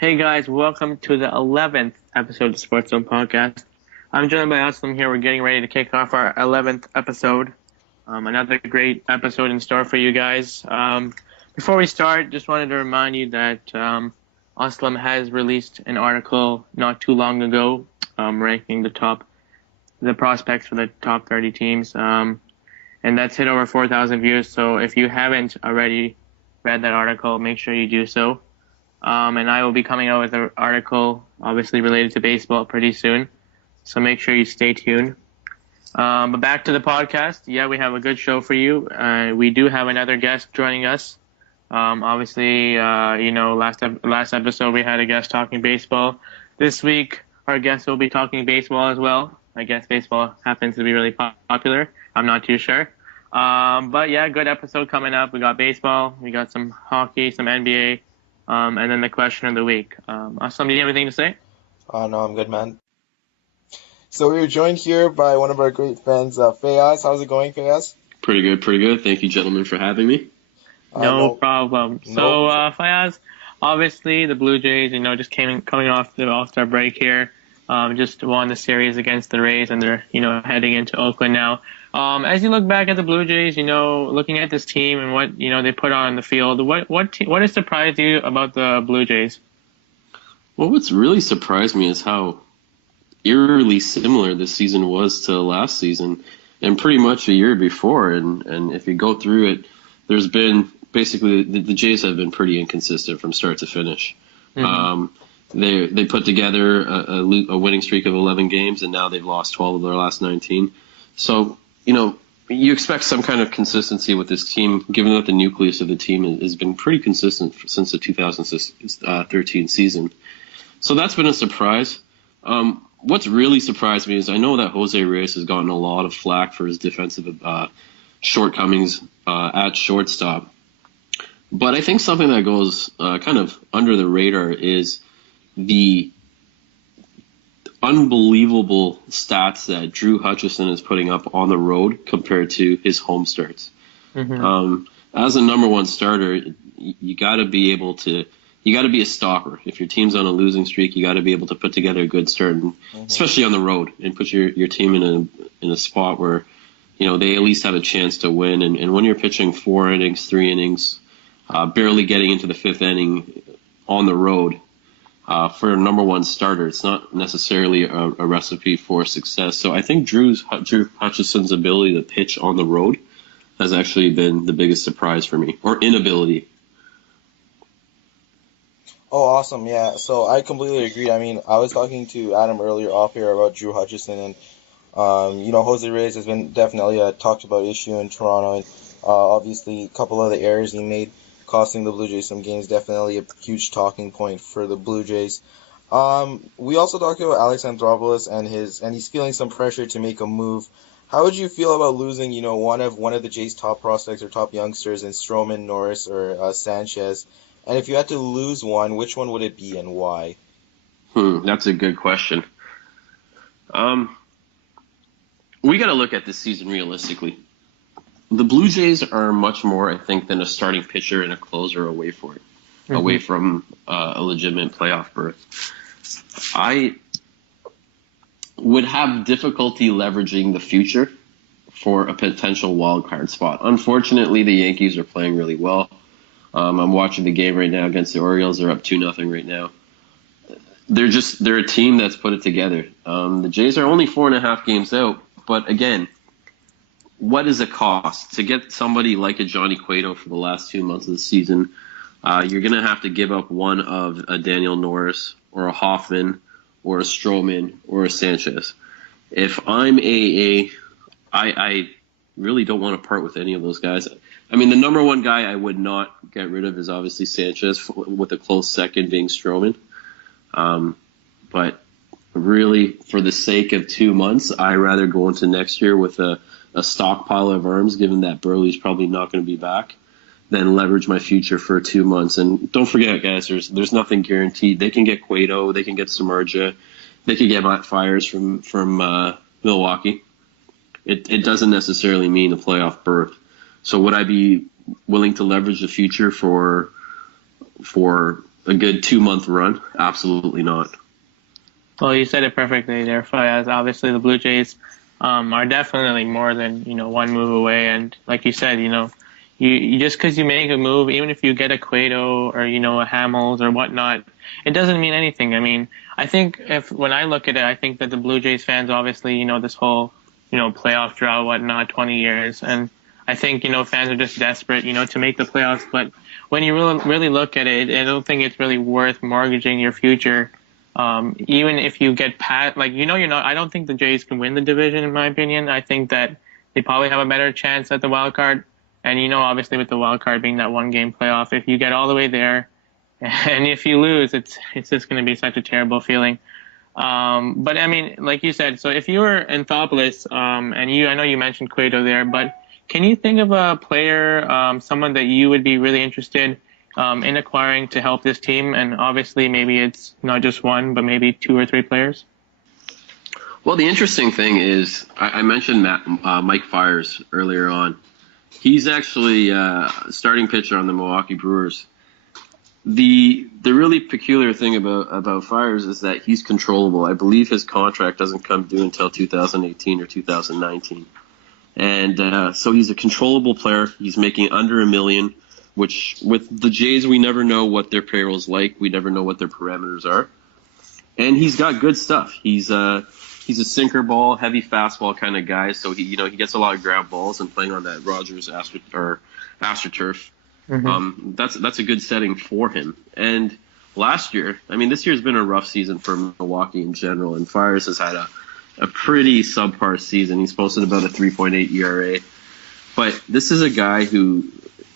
Hey guys, welcome to the 11th episode of the Sports Zone podcast. I'm joined by Aslam here. We're getting ready to kick off our 11th episode. Another great episode in store for you guys. Before we start, just wanted to remind you that Aslam has released an article not too long ago ranking the prospects for the top 30 teams. And that's hit over 4,000 views. So if you haven't already read that article, make sure you do so. And I will be coming out with an article, obviously related to baseball, pretty soon. So make sure you stay tuned. But back to the podcast. Yeah, we have a good show for you. We do have another guest joining us. Obviously, last episode we had a guest talking baseball. This week, our guest will be talking baseball as well. I guess baseball happens to be really popular. I'm not too sure. But yeah, good episode coming up. We got baseball. We got some hockey, some NBA. And then the question of the week. Aslam, do you have anything to say? No, I'm good, man. So we were joined here by one of our great friends, Fayaz. How's it going, Fayaz? Pretty good, pretty good. Thank you, gentlemen, for having me. No problem. So, Fayaz, obviously the Blue Jays, just coming off the All-Star break here, just won the series against the Rays, and they're, heading into Oakland now. As you look back at the Blue Jays, looking at this team and what, they put on the field, what has surprised you about the Blue Jays? Well, what's really surprised me is how eerily similar this season was to last season and pretty much a year before. And if you go through it, there's been basically the Jays have been pretty inconsistent from start to finish. Mm-hmm. They put together a winning streak of 11 games, and now they've lost 12 of their last 19. So, you expect some kind of consistency with this team, given that the nucleus of the team has been pretty consistent since the 2013 season. So that's been a surprise. What's really surprised me is I know that Jose Reyes has gotten a lot of flack for his defensive shortcomings at shortstop. But I think something that goes kind of under the radar is the unbelievable stats that Drew Hutchison is putting up on the road compared to his home starts. Mm-hmm. As a number one starter, you got to be a stopper. If your team's on a losing streak, you got to be able to put together a good start, and especially on the road, and put your team in a spot where they at least have a chance to win. And when you're pitching 4 innings, 3 innings, barely getting into the 5th inning on the road, for a number one starter, it's not necessarily a recipe for success. So I think Drew Hutchison's ability to pitch on the road has actually been the biggest surprise for me, or inability. Oh, awesome. Yeah, so I completely agree. I mean, I was talking to Adam earlier off here about Drew Hutchison, and, Jose Reyes has been definitely a talked about issue in Toronto, and obviously a couple of the errors he made costing the Blue Jays some games, definitely a huge talking point for the Blue Jays. We also talked about Alex Anthopoulos and he's feeling some pressure to make a move. How would you feel about losing, one of the Jays' top prospects or top youngsters in Stroman, Norris, or Sanchez? And if you had to lose one, which one would it be and why? That's a good question. We got to look at this season realistically. The Blue Jays are much more, I think, than a starting pitcher and a closer away from a legitimate playoff berth. I would have difficulty leveraging the future for a potential wild card spot. Unfortunately, the Yankees are playing really well. I'm watching the game right now against the Orioles. They're up 2-0 right now. They're a team that's put it together. The Jays are only 4.5 games out, but again, what is it cost to get somebody like a Johnny Cueto for the last 2 months of the season? You're going to have to give up one of a Daniel Norris or a Hoffman or a Stroman or a Sanchez. If I'm I really don't want to part with any of those guys. I mean, the number one guy I would not get rid of is obviously Sanchez, with a close second being Stroman. But really, for the sake of 2 months, I'd rather go into next year with a stockpile of arms, given that Burley's probably not going to be back, than leverage my future for 2 months. And don't forget, guys, there's nothing guaranteed. They can get Cueto, they can get Samardzija, they could get Matt Fiers from Milwaukee. It doesn't necessarily mean a playoff berth. So would I be willing to leverage the future for a good 2-month run? Absolutely not. Well, you said it perfectly there, Fayaz. Obviously, the Blue Jays are definitely more than one move away, and like you said, you just because you make a move, even if you get a Cueto or a Hamels or whatnot, it doesn't mean anything. I mean, I think when I look at it, I think that the Blue Jays fans, obviously, this whole playoff drought, whatnot, 20 years, and I think fans are just desperate, to make the playoffs. But when you really look at it, I don't think it's really worth mortgaging your future. Even if you get past, you're not. I don't think the Jays can win the division, in my opinion. I think that they probably have a better chance at the wild card. And obviously with the wild card being that 1-game playoff, if you get all the way there, and if you lose, it's just going to be such a terrible feeling. But I mean, like you said, so if you were Anthopoulos, and I know you mentioned Cueto there, but can you think of a player, someone that you would be really interested in acquiring to help this team? And obviously, maybe it's not just one, but maybe 2 or 3 players. Well, the interesting thing is, I mentioned Mike Fiers earlier on. He's actually a starting pitcher on the Milwaukee Brewers. The really peculiar thing about Fiers is that he's controllable. I believe his contract doesn't come due until 2018 or 2019. And so he's a controllable player. He's making under $1 million, which with the Jays, we never know what their payroll's like. We never know what their parameters are. And he's got good stuff. He's a sinker ball, heavy fastball kind of guy. So he gets a lot of ground balls, and playing on that Rogers AstroTurf. Mm-hmm. That's a good setting for him. And last year, I mean, this year's been a rough season for Milwaukee in general, and Fiers has had a pretty subpar season. He's posted about a 3.8 ERA. But this is a guy who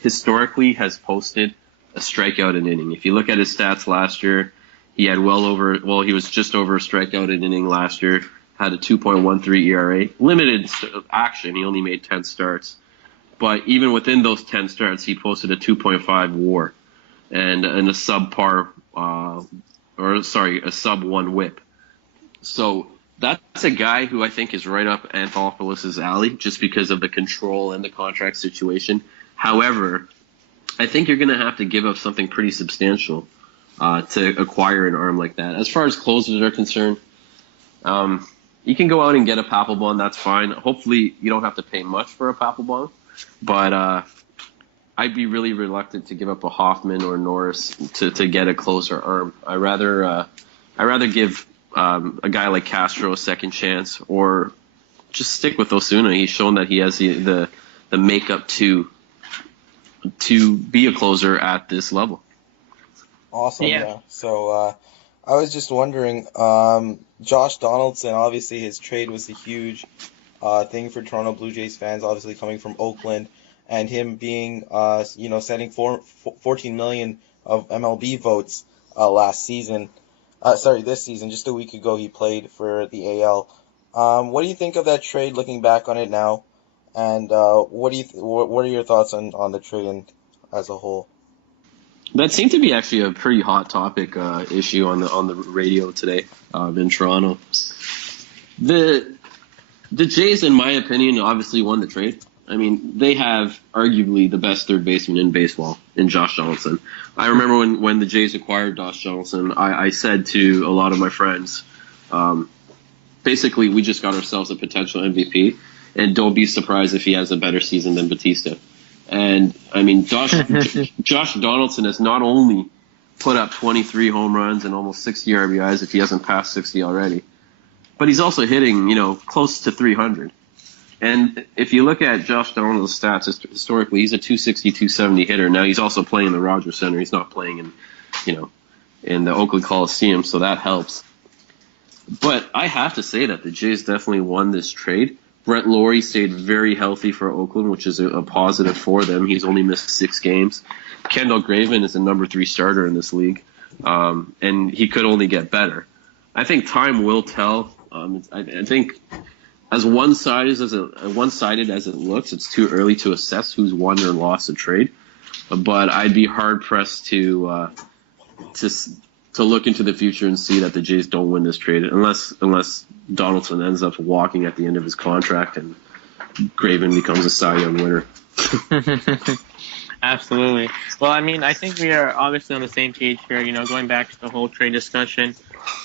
historically has posted a strikeout an inning. If you look at his stats last year, he had he was just over a strikeout an inning last year, had a 2.13 ERA, limited action. He only made 10 starts. But even within those 10 starts, he posted a 2.5 WAR and a subpar, a sub 1 WHIP. So that's a guy who I think is right up Anthopoulos' alley, just because of the control and the contract situation. However, I think you're going to have to give up something pretty substantial to acquire an arm like that. As far as closers are concerned, you can go out and get a Papelbon. That's fine. Hopefully, you don't have to pay much for a Papelbon. But I'd be really reluctant to give up a Hoffman or Norris to get a closer arm. I rather give a guy like Castro a second chance, or just stick with Osuna. He's shown that he has the makeup to be a closer at this level. Awesome. Yeah. So I was just wondering, Josh Donaldson, obviously his trade was a huge thing for Toronto Blue Jays fans, obviously coming from Oakland, and him being, setting 14 million of MLB votes this season. Just a week ago, he played for the AL. What do you think of that trade, looking back on it now? And what are your thoughts on the trade as a whole? That seemed to be actually a pretty hot topic issue on the radio today in Toronto. The Jays, in my opinion, obviously won the trade. I mean, they have arguably the best third baseman in baseball in Josh Donaldson. I remember when the Jays acquired Josh Donaldson, I said to a lot of my friends, basically, we just got ourselves a potential MVP, and don't be surprised if he has a better season than Batista. And, I mean, Josh Donaldson has not only put up 23 home runs and almost 60 RBIs if he hasn't passed 60 already, but he's also hitting, close to 300. And if you look at Josh Donaldson's stats historically, he's a 260, 270 hitter. Now he's also playing in the Rogers Center. He's not playing in the Oakland Coliseum, so that helps. But I have to say that the Jays definitely won this trade. Brett Lawrie stayed very healthy for Oakland, which is a positive for them. He's only missed 6 games. Kendall Graveman is the number 3 starter in this league, and he could only get better. I think time will tell. I think as one-sided as it looks, it's too early to assess who's won or lost a trade. But I'd be hard-pressed to look into the future and see that the Jays don't win this trade unless Donaldson ends up walking at the end of his contract and Graven becomes a Cy Young winner. Absolutely. Well, I mean, I think we are obviously on the same page here. Going back to the whole trade discussion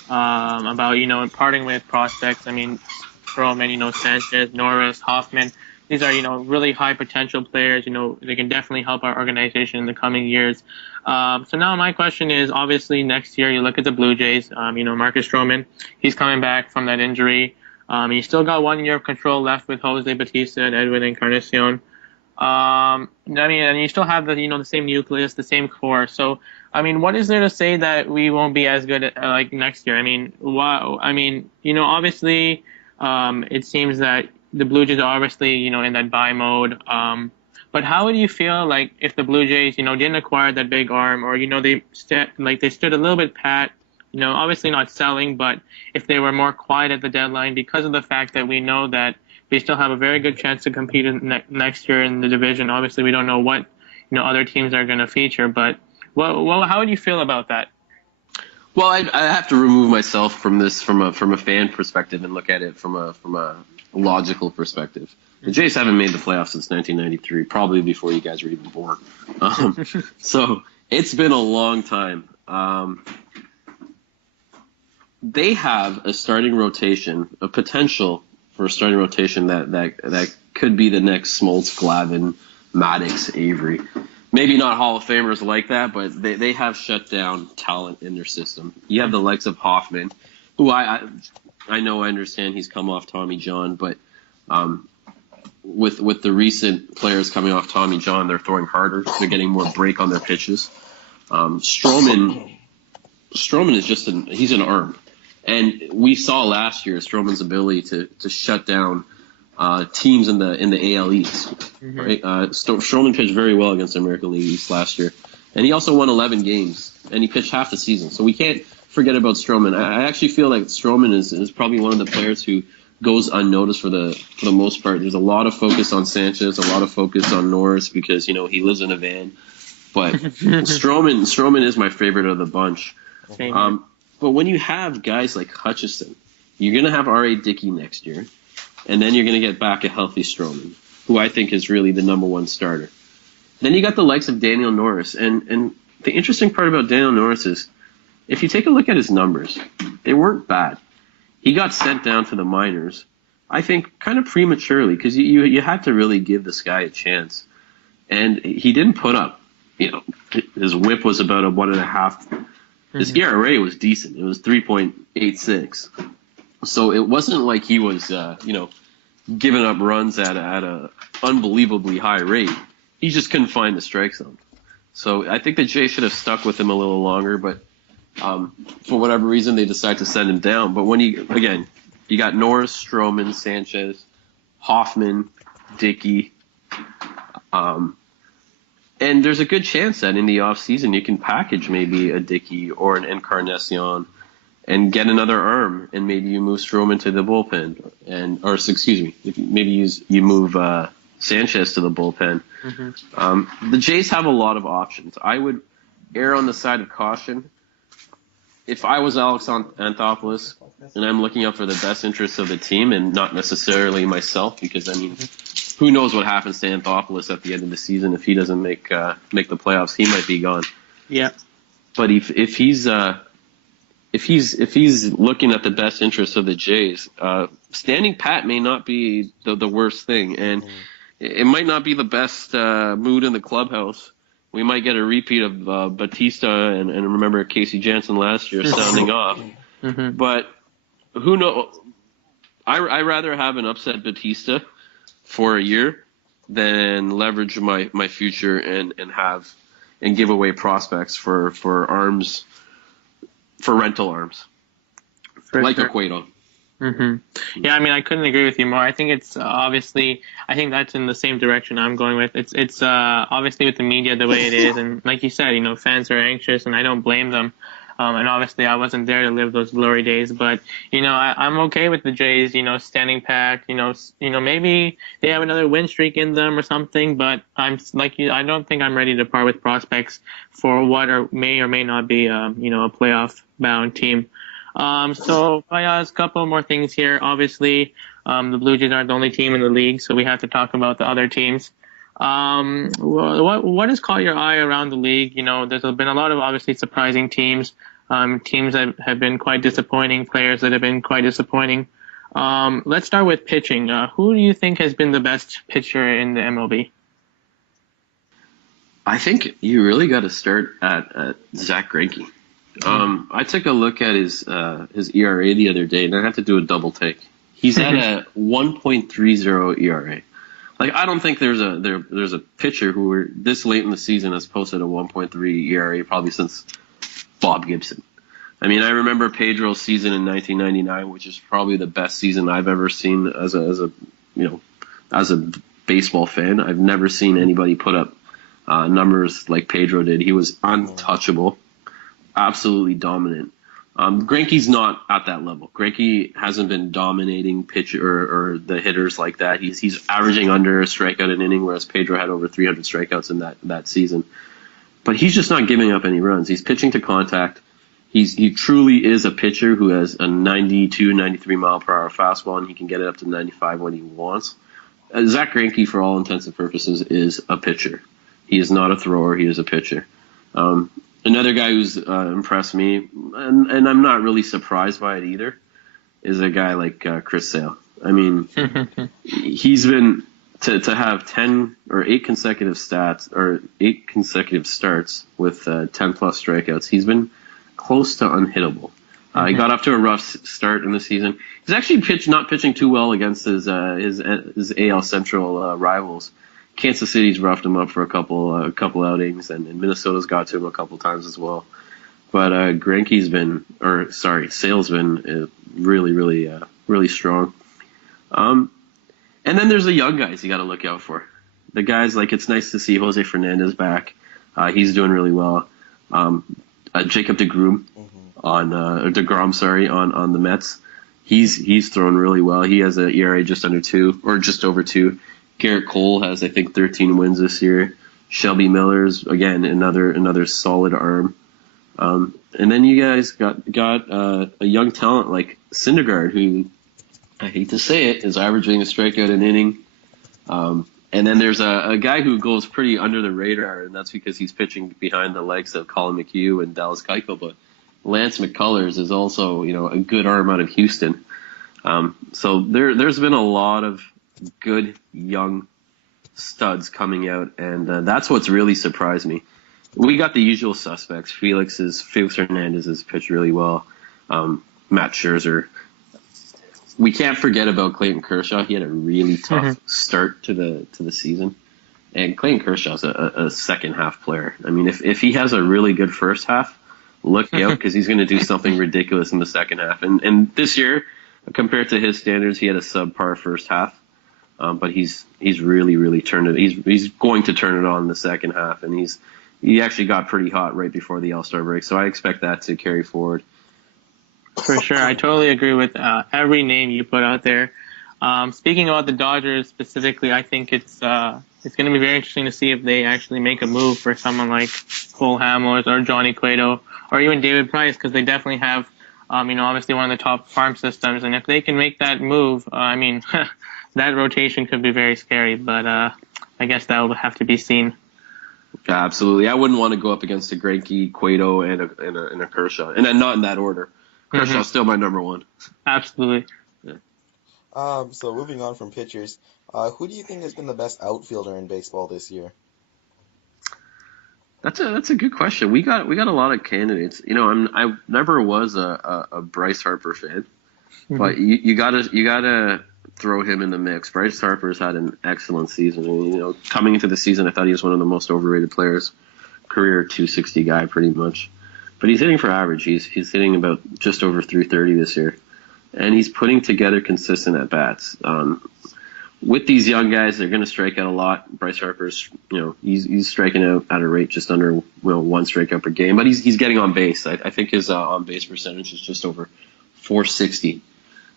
about parting with prospects. I mean, Stroman, Sanchez, Norris, Hoffman. These are really high potential players. They can definitely help our organization in the coming years. So now my question is, obviously next year you look at the Blue Jays. Marcus Stroman, he's coming back from that injury. He's still got 1 year of control left with Jose Bautista and Edwin Encarnacion. I mean, and you still have the same nucleus, the same core. So, I mean, what is there to say that we won't be as good like next year? I mean, wow. I mean, obviously, it seems that the Blue Jays are obviously, in that buy mode. But how would you feel like if the Blue Jays, didn't acquire that big arm, or they stood a little bit pat, obviously not selling, but if they were more quiet at the deadline because of the fact that we know that we still have a very good chance to compete next year in the division. Obviously, we don't know what other teams are going to feature, but how would you feel about that? Well, I have to remove myself from this from a fan perspective and look at it from a logical perspective. The Jays haven't made the playoffs since 1993, probably before you guys were even born. So it's been a long time. They have a starting rotation, a potential for a starting rotation that could be the next Smoltz, Glavine, Maddox, Avery. Maybe not Hall of Famers like that, but they have shut down talent in their system. You have the likes of Hoffman, who I know, I understand he's come off Tommy John, but with the recent players coming off Tommy John, they're throwing harder. They're getting more break on their pitches. Stroman is he's an arm. And we saw last year Stroman's ability to shut down teams in the AL East. Mm-hmm. Right? Stroman pitched very well against the American League East last year, and he also won 11 games, and he pitched half the season. So we can't forget about Stroman. I actually feel like Stroman is probably one of the players who goes unnoticed for the most part. There's a lot of focus on Sanchez, a lot of focus on Norris because he lives in a van, but Stroman is my favorite of the bunch. But when you have guys like Hutchison, you're going to have R.A. Dickey next year, and then you're going to get back a healthy Stroman, who I think is really the number one starter. Then you got the likes of Daniel Norris, and the interesting part about Daniel Norris is if you take a look at his numbers, they weren't bad. He got sent down to the minors, I think, kind of prematurely because you had to really give this guy a chance. And he didn't put up, his whip was about a 1.5. His ERA was decent. It was 3.86. So it wasn't like he was, giving up runs at a unbelievably high rate. He just couldn't find the strike zone. So I think the Jays should have stuck with him a little longer, but for whatever reason they decided to send him down. But when you got Norris, Stroman, Sanchez, Hoffman, Dickey, and there's a good chance that in the offseason you can package maybe a Dickey or an Encarnacion and get another arm, and maybe you move Stroman to the bullpen, maybe you move Sanchez to the bullpen. Mm-hmm. The Jays have a lot of options. I would err on the side of caution. If I was Alex Anthopoulos and I'm looking out for the best interests of the team and not necessarily myself, because who knows what happens to Anthopoulos at the end of the season if he doesn't make the playoffs? He might be gone. Yeah. But if he's looking at the best interests of the Jays, standing pat may not be the worst thing, and it might not be the best mood in the clubhouse. We might get a repeat of Batista and remember Casey Janssen last year sounding off. Mm-hmm. But who knows? I rather have an upset Batista for a year than leverage my future and give away prospects for arms, for rental arms, like a Cueto. Mm-hmm. Yeah, I mean, I couldn't agree with you more. I think it's obviously, I think that's in the same direction I'm going with. It's obviously with the media the way it is, and like you said, fans are anxious, and I don't blame them. And obviously, I wasn't there to live those glory days, but I'm okay with the Jays, standing pat. Maybe they have another win streak in them or something. But I'm like you, I don't think I'm ready to part with prospects for what may or may not be, a playoff bound team. So a couple more things here. Obviously, the Blue Jays aren't the only team in the league, so we have to talk about the other teams. What has caught your eye around the league? There's been a lot of obviously surprising teams, teams that have been quite disappointing, players that have been quite disappointing. Let's start with pitching. Who do you think has been the best pitcher in the MLB? I think you really got to start at Zach Greinke. I took a look at his ERA the other day, and I had to do a double take. He's at a 1.30 ERA. Like, I don't think there's a pitcher who this late in the season has posted a 1.3 ERA probably since Bob Gibson. I mean, I remember Pedro's season in 1999, which is probably the best season I've ever seen as a baseball fan. I've never seen anybody put up numbers like Pedro did. He was untouchable, absolutely dominant. Greinke's not at that level. Greinke hasn't been dominating pitcher or the hitters like that. He's averaging under a strikeout an inning, whereas Pedro had over 300 strikeouts in that season. But he's just not giving up any runs. He's pitching to contact. He truly is a pitcher who has a 92, 93 mile per hour fastball, and he can get it up to 95 when he wants. Zach Greinke, for all intents and purposes, is a pitcher. He is not a thrower. He is a pitcher. Another guy who's impressed me, and I'm not really surprised by it either, is a guy like Chris Sale. I mean, he's been to have 10 or 8 consecutive starts with 10 plus strikeouts. He's been close to unhittable. He got off to a rough start in the season. He's actually not pitching too well against his AL Central rivals. Kansas City's roughed him up for a couple outings, and Minnesota's got to him a couple times as well. But Sale's been really, really, really strong. And then there's the young guys you got to look out for. The guys, like, it's nice to see Jose Fernandez back. He's doing really well. Jacob DeGrom on the Mets. He's thrown really well. He has an ERA just under 2 or just over 2. Garrett Cole has, I think, 13 wins this year. Shelby Miller's, again, another solid arm. And then you guys got a young talent like Syndergaard, who, I hate to say it, is averaging a strikeout an inning. And then there's a guy who goes pretty under the radar, and that's because he's pitching behind the legs of Colin McHugh and Dallas Keuchel. But Lance McCullers is also, a good arm out of Houston. So there's been a lot of good young studs coming out, and that's what's really surprised me. We got the usual suspects. Felix Hernandez has pitched really well. Matt Scherzer. We can't forget about Clayton Kershaw. He had a really tough start to the season, and Clayton Kershaw's a second half player. I mean, if he has a really good first half, look out, because he's going to do something ridiculous in the second half. And this year, compared to his standards, he had a subpar first half. But he's really, really turned it. He's going to turn it on in the second half, and he actually got pretty hot right before the All-Star break. So I expect that to carry forward. For sure, I totally agree with every name you put out there. Speaking about the Dodgers specifically, I think it's going to be very interesting to see if they actually make a move for someone like Cole Hamels or Johnny Cueto or even David Price, because they definitely have, obviously one of the top farm systems, and if they can make that move, that rotation could be very scary, but I guess that will have to be seen. Yeah, absolutely. I wouldn't want to go up against a Greinke, Cueto, and a Kershaw, and then not in that order. Kershaw's still my number one. Absolutely. Yeah. So moving on from pitchers, who do you think has been the best outfielder in baseball this year? That's a good question. We got a lot of candidates. I never was a Bryce Harper fan, but you gotta throw him in the mix. Bryce Harper's had an excellent season. And, coming into the season, I thought he was one of the most overrated players. Career 260 guy, pretty much. But he's hitting for average. He's hitting about just over 330 this year, and he's putting together consistent at bats. With these young guys, they're going to strike out a lot. Bryce Harper's, he's striking out at a rate just under 1 strikeout per game, but he's getting on base. I think his on base percentage is just over 460.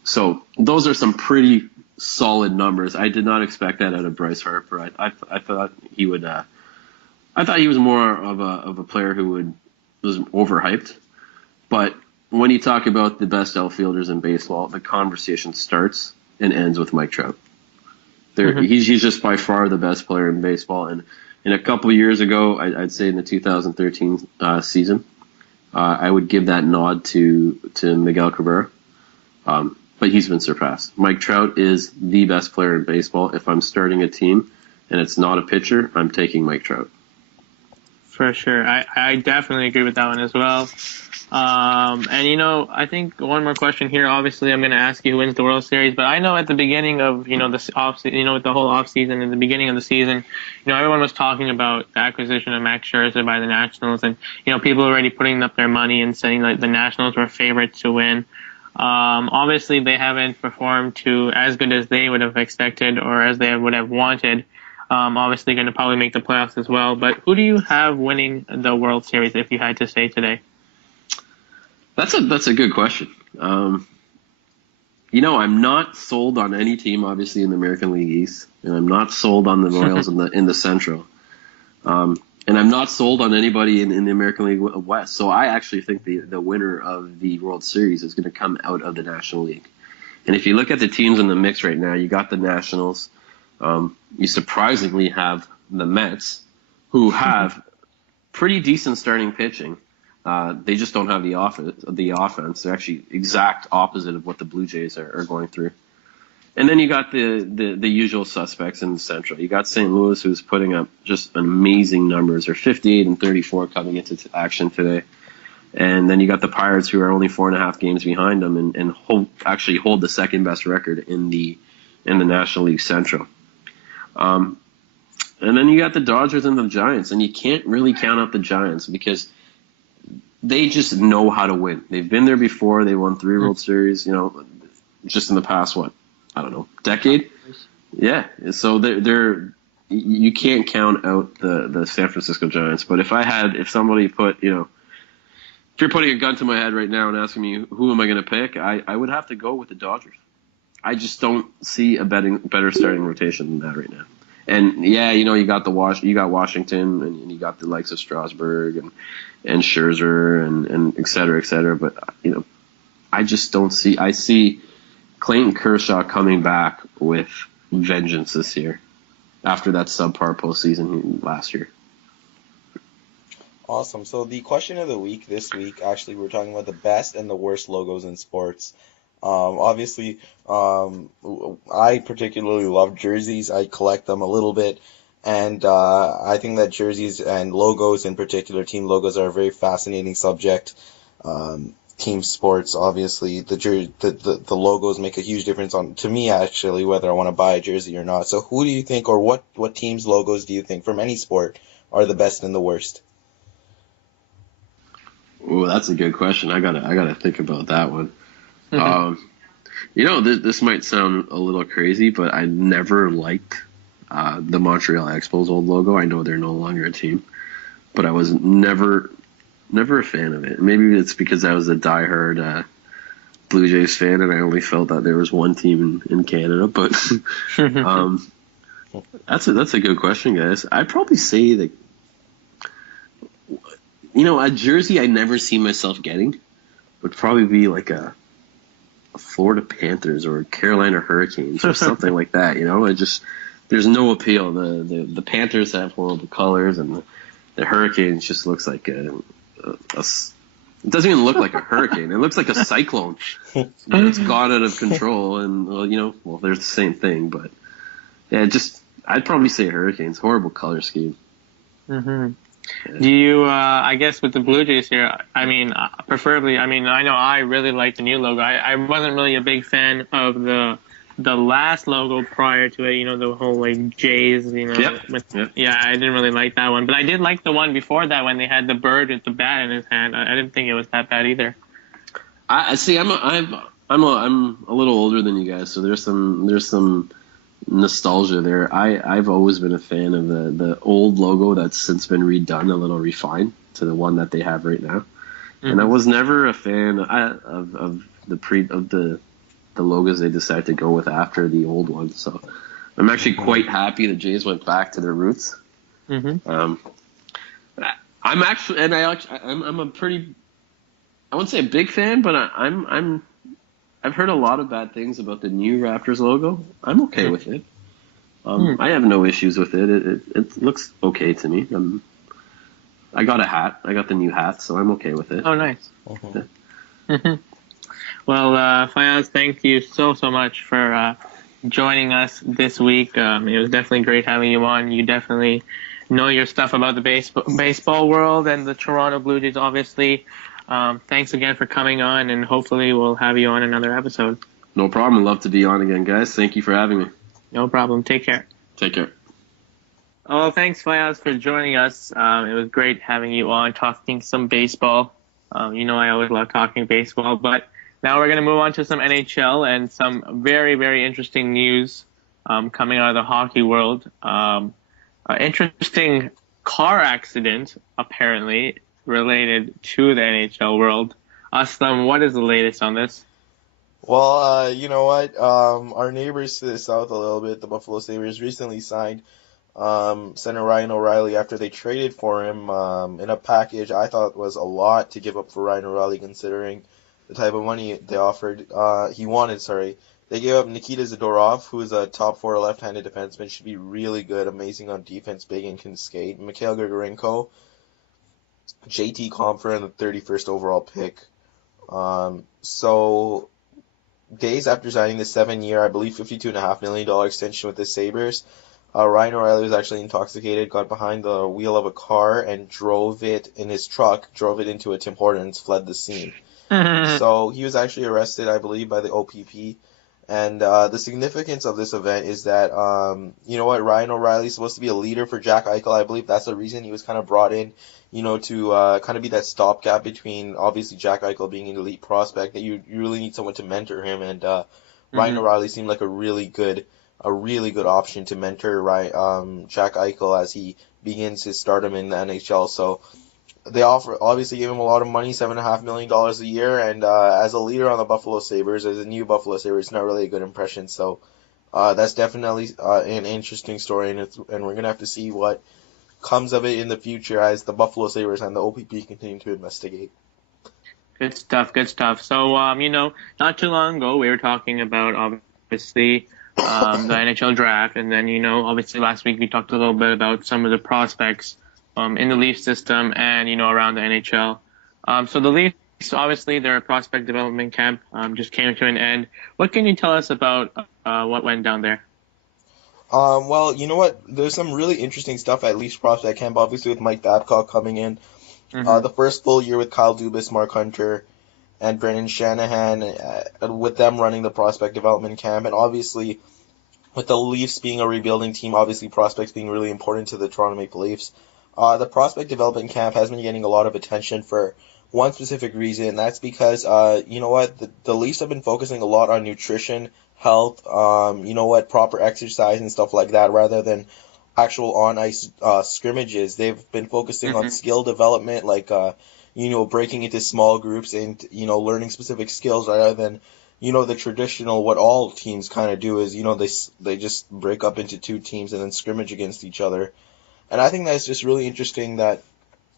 So those are some pretty solid numbers. I did not expect that out of Bryce Harper. I thought he would. I thought he was more of a player who was overhyped. But when you talk about the best outfielders in baseball, the conversation starts and ends with Mike Trout. Mhm. He's just by far the best player in baseball. And a couple of years ago, I'd say in the 2013 season, I would give that nod to Miguel Cabrera. But he's been surpassed. Mike Trout is the best player in baseball. If I'm starting a team and it's not a pitcher, I'm taking Mike Trout. For sure. I definitely agree with that one as well. And I think one more question here. Obviously, I'm going to ask you who wins the World Series, but I know at the beginning of this off, with the whole off season, in the beginning of the season, everyone was talking about the acquisition of Max Scherzer by the Nationals, and people already putting up their money and saying like the Nationals were favorites to win. Obviously, they haven't performed to as good as they would have expected or as they would have wanted. Obviously, going to probably make the playoffs as well. But who do you have winning the World Series if you had to say today? That's a good question. I'm not sold on any team, obviously, in the American League East, and I'm not sold on the Royals in the Central, and I'm not sold on anybody in the American League West. So I actually think the winner of the World Series is going to come out of the National League. And if you look at the teams in the mix right now, you got the Nationals. You surprisingly have the Mets, who have pretty decent starting pitching. They just don't have the offense. They're actually exact opposite of what the Blue Jays are going through. And then you got the usual suspects in the Central. You got St. Louis, who's putting up just amazing numbers. They're 58 and 34 coming into action today. And then you got the Pirates, who are only 4.5 games behind them and hold the second best record in the National League Central. And then you got the Dodgers and the Giants, and you can't really count out the Giants because they just know how to win. They've been there before. They won 3 World Series, just in the past, decade? Yeah. So you can't count out the San Francisco Giants. But if somebody if you're putting a gun to my head right now and asking me who am I going to pick, I would have to go with the Dodgers. I just don't see a better starting rotation than that right now. And yeah, you got you got Washington, and you got the likes of Strasburg and Scherzer and et cetera. But I just don't see. I see Clayton Kershaw coming back with vengeance this year after that subpar postseason last year. Awesome. So the question of the week this week, actually, we're talking about the best and the worst logos in sports. Obviously, I particularly love jerseys. I collect them a little bit, and I think that jerseys and logos in particular, team logos, are a very fascinating subject. Team sports, obviously, the logos make a huge difference to me, actually, whether I want to buy a jersey or not. So who do you think, or what team's logos do you think from any sport are the best and the worst? Oh, that's a good question. I gotta think about that one. This might sound a little crazy, but I never liked the Montreal Expos old logo. I know they're no longer a team, but I was never a fan of it. Maybe it's because I was a diehard Blue Jays fan, and I only felt that there was one team in Canada. But that's a good question, guys. I'd probably say that a jersey I never see myself getting would probably be like a Florida Panthers or Carolina Hurricanes or something like that. It just, there's no appeal. The Panthers have horrible colors, and the Hurricanes just looks like it doesn't even look like a hurricane. It looks like a cyclone. It's gone out of control, and they're the same thing. But yeah, I'd probably say Hurricanes. Horrible color scheme. Mm-hmm. Do you, I guess with the Blue Jays here, preferably, I know I really like the new logo. I wasn't really a big fan of the last logo prior to it, the whole like Jays, Yep. Yeah, I didn't really like that one. But I did like the one before that when they had the bird with the bat in his hand. I didn't think it was that bad either. I see. I'm a little older than you guys, so there's some nostalgia there. I've always been a fan of the old logo that's since been redone, a little refined to the one that they have right now. Mm-hmm. And I was never a fan of the logos they decided to go with after the old one. So I'm actually quite happy the Jays went back to their roots. Mm-hmm. I'm a pretty, I wouldn't say a big fan, but I've heard a lot of bad things about the new Raptors logo. I'm okay with it. I have no issues with it. It looks okay to me. I got a hat. I got the new hat, so I'm okay with it. Oh, nice. Mhm. Well, Fayaz, thank you so much for joining us this week. It was definitely great having you on. You definitely know your stuff about the baseball world and the Toronto Blue Jays, obviously. Thanks again for coming on, and hopefully we'll have you on another episode. No problem. I'd love to be on again, guys. Thank you for having me. No problem. Take care. Take care. Oh, thanks, Fayaz, for joining us. It was great having you on, talking some baseball. I always love talking baseball, but now we're going to move on to some NHL and some very, very interesting news coming out of the hockey world. An interesting car accident, apparently, related to the NHL world. Aslam, what is the latest on this? Well, you know what? Our neighbors to the south a little bit, the Buffalo Sabres, recently signed center Ryan O'Reilly after they traded for him in a package I thought was a lot to give up for Ryan O'Reilly considering the type of money they offered. He wanted, sorry. They gave up Nikita Zadorov, who is a top four left-handed defenseman, should be really good, amazing on defense, big and can skate. Mikhail Grigorenko, JT Compher, and the 31st overall pick. So days after signing the 7-year, I believe $52.5 million extension with the Sabres, Ryan O'Reilly was actually intoxicated, got behind the wheel of a car, and drove it in his truck, drove it into a Tim Hortons, fled the scene. So he was actually arrested, I believe, by the OPP. And the significance of this event is that, Ryan O'Reilly is supposed to be a leader for Jack Eichel. I believe that's the reason he was kind of brought in, to kind of be that stopgap between, obviously, Jack Eichel being an elite prospect, that you really need someone to mentor him. And Ryan O'Reilly seemed like a really good option to mentor Jack Eichel as he begins his stardom in the NHL. So they obviously gave him a lot of money, $7.5 million a year, and as a leader on the Buffalo Sabres, as a new Buffalo Sabres, it's not really a good impression. So that's definitely an interesting story, and we're gonna have to see what comes of it in the future as the Buffalo Sabres and the OPP continue to investigate. Good stuff, good stuff. So, not too long ago, we were talking about, obviously, the NHL draft, and then, obviously last week we talked a little bit about some of the prospects in the Leaf system and, around the NHL. So the Leafs, obviously, their prospect development camp just came to an end. What can you tell us about what went down there? Well, you know what? There's some really interesting stuff at Leafs prospect camp, obviously with Mike Babcock coming in. The first full year with Kyle Dubas, Mark Hunter, and Brendan Shanahan, with them running the prospect development camp, and obviously with the Leafs being a rebuilding team, obviously prospects being really important to the Toronto Maple Leafs. The prospect development camp has been getting a lot of attention for one specific reason, and that's because, the Leafs have been focusing a lot on nutrition, health, proper exercise and stuff like that, rather than actual on-ice scrimmages. They've been focusing on skill development, like, breaking into small groups and, learning specific skills rather than, the traditional, what all teams kind of do is, they just break up into two teams and then scrimmage against each other. And I think that's just really interesting that,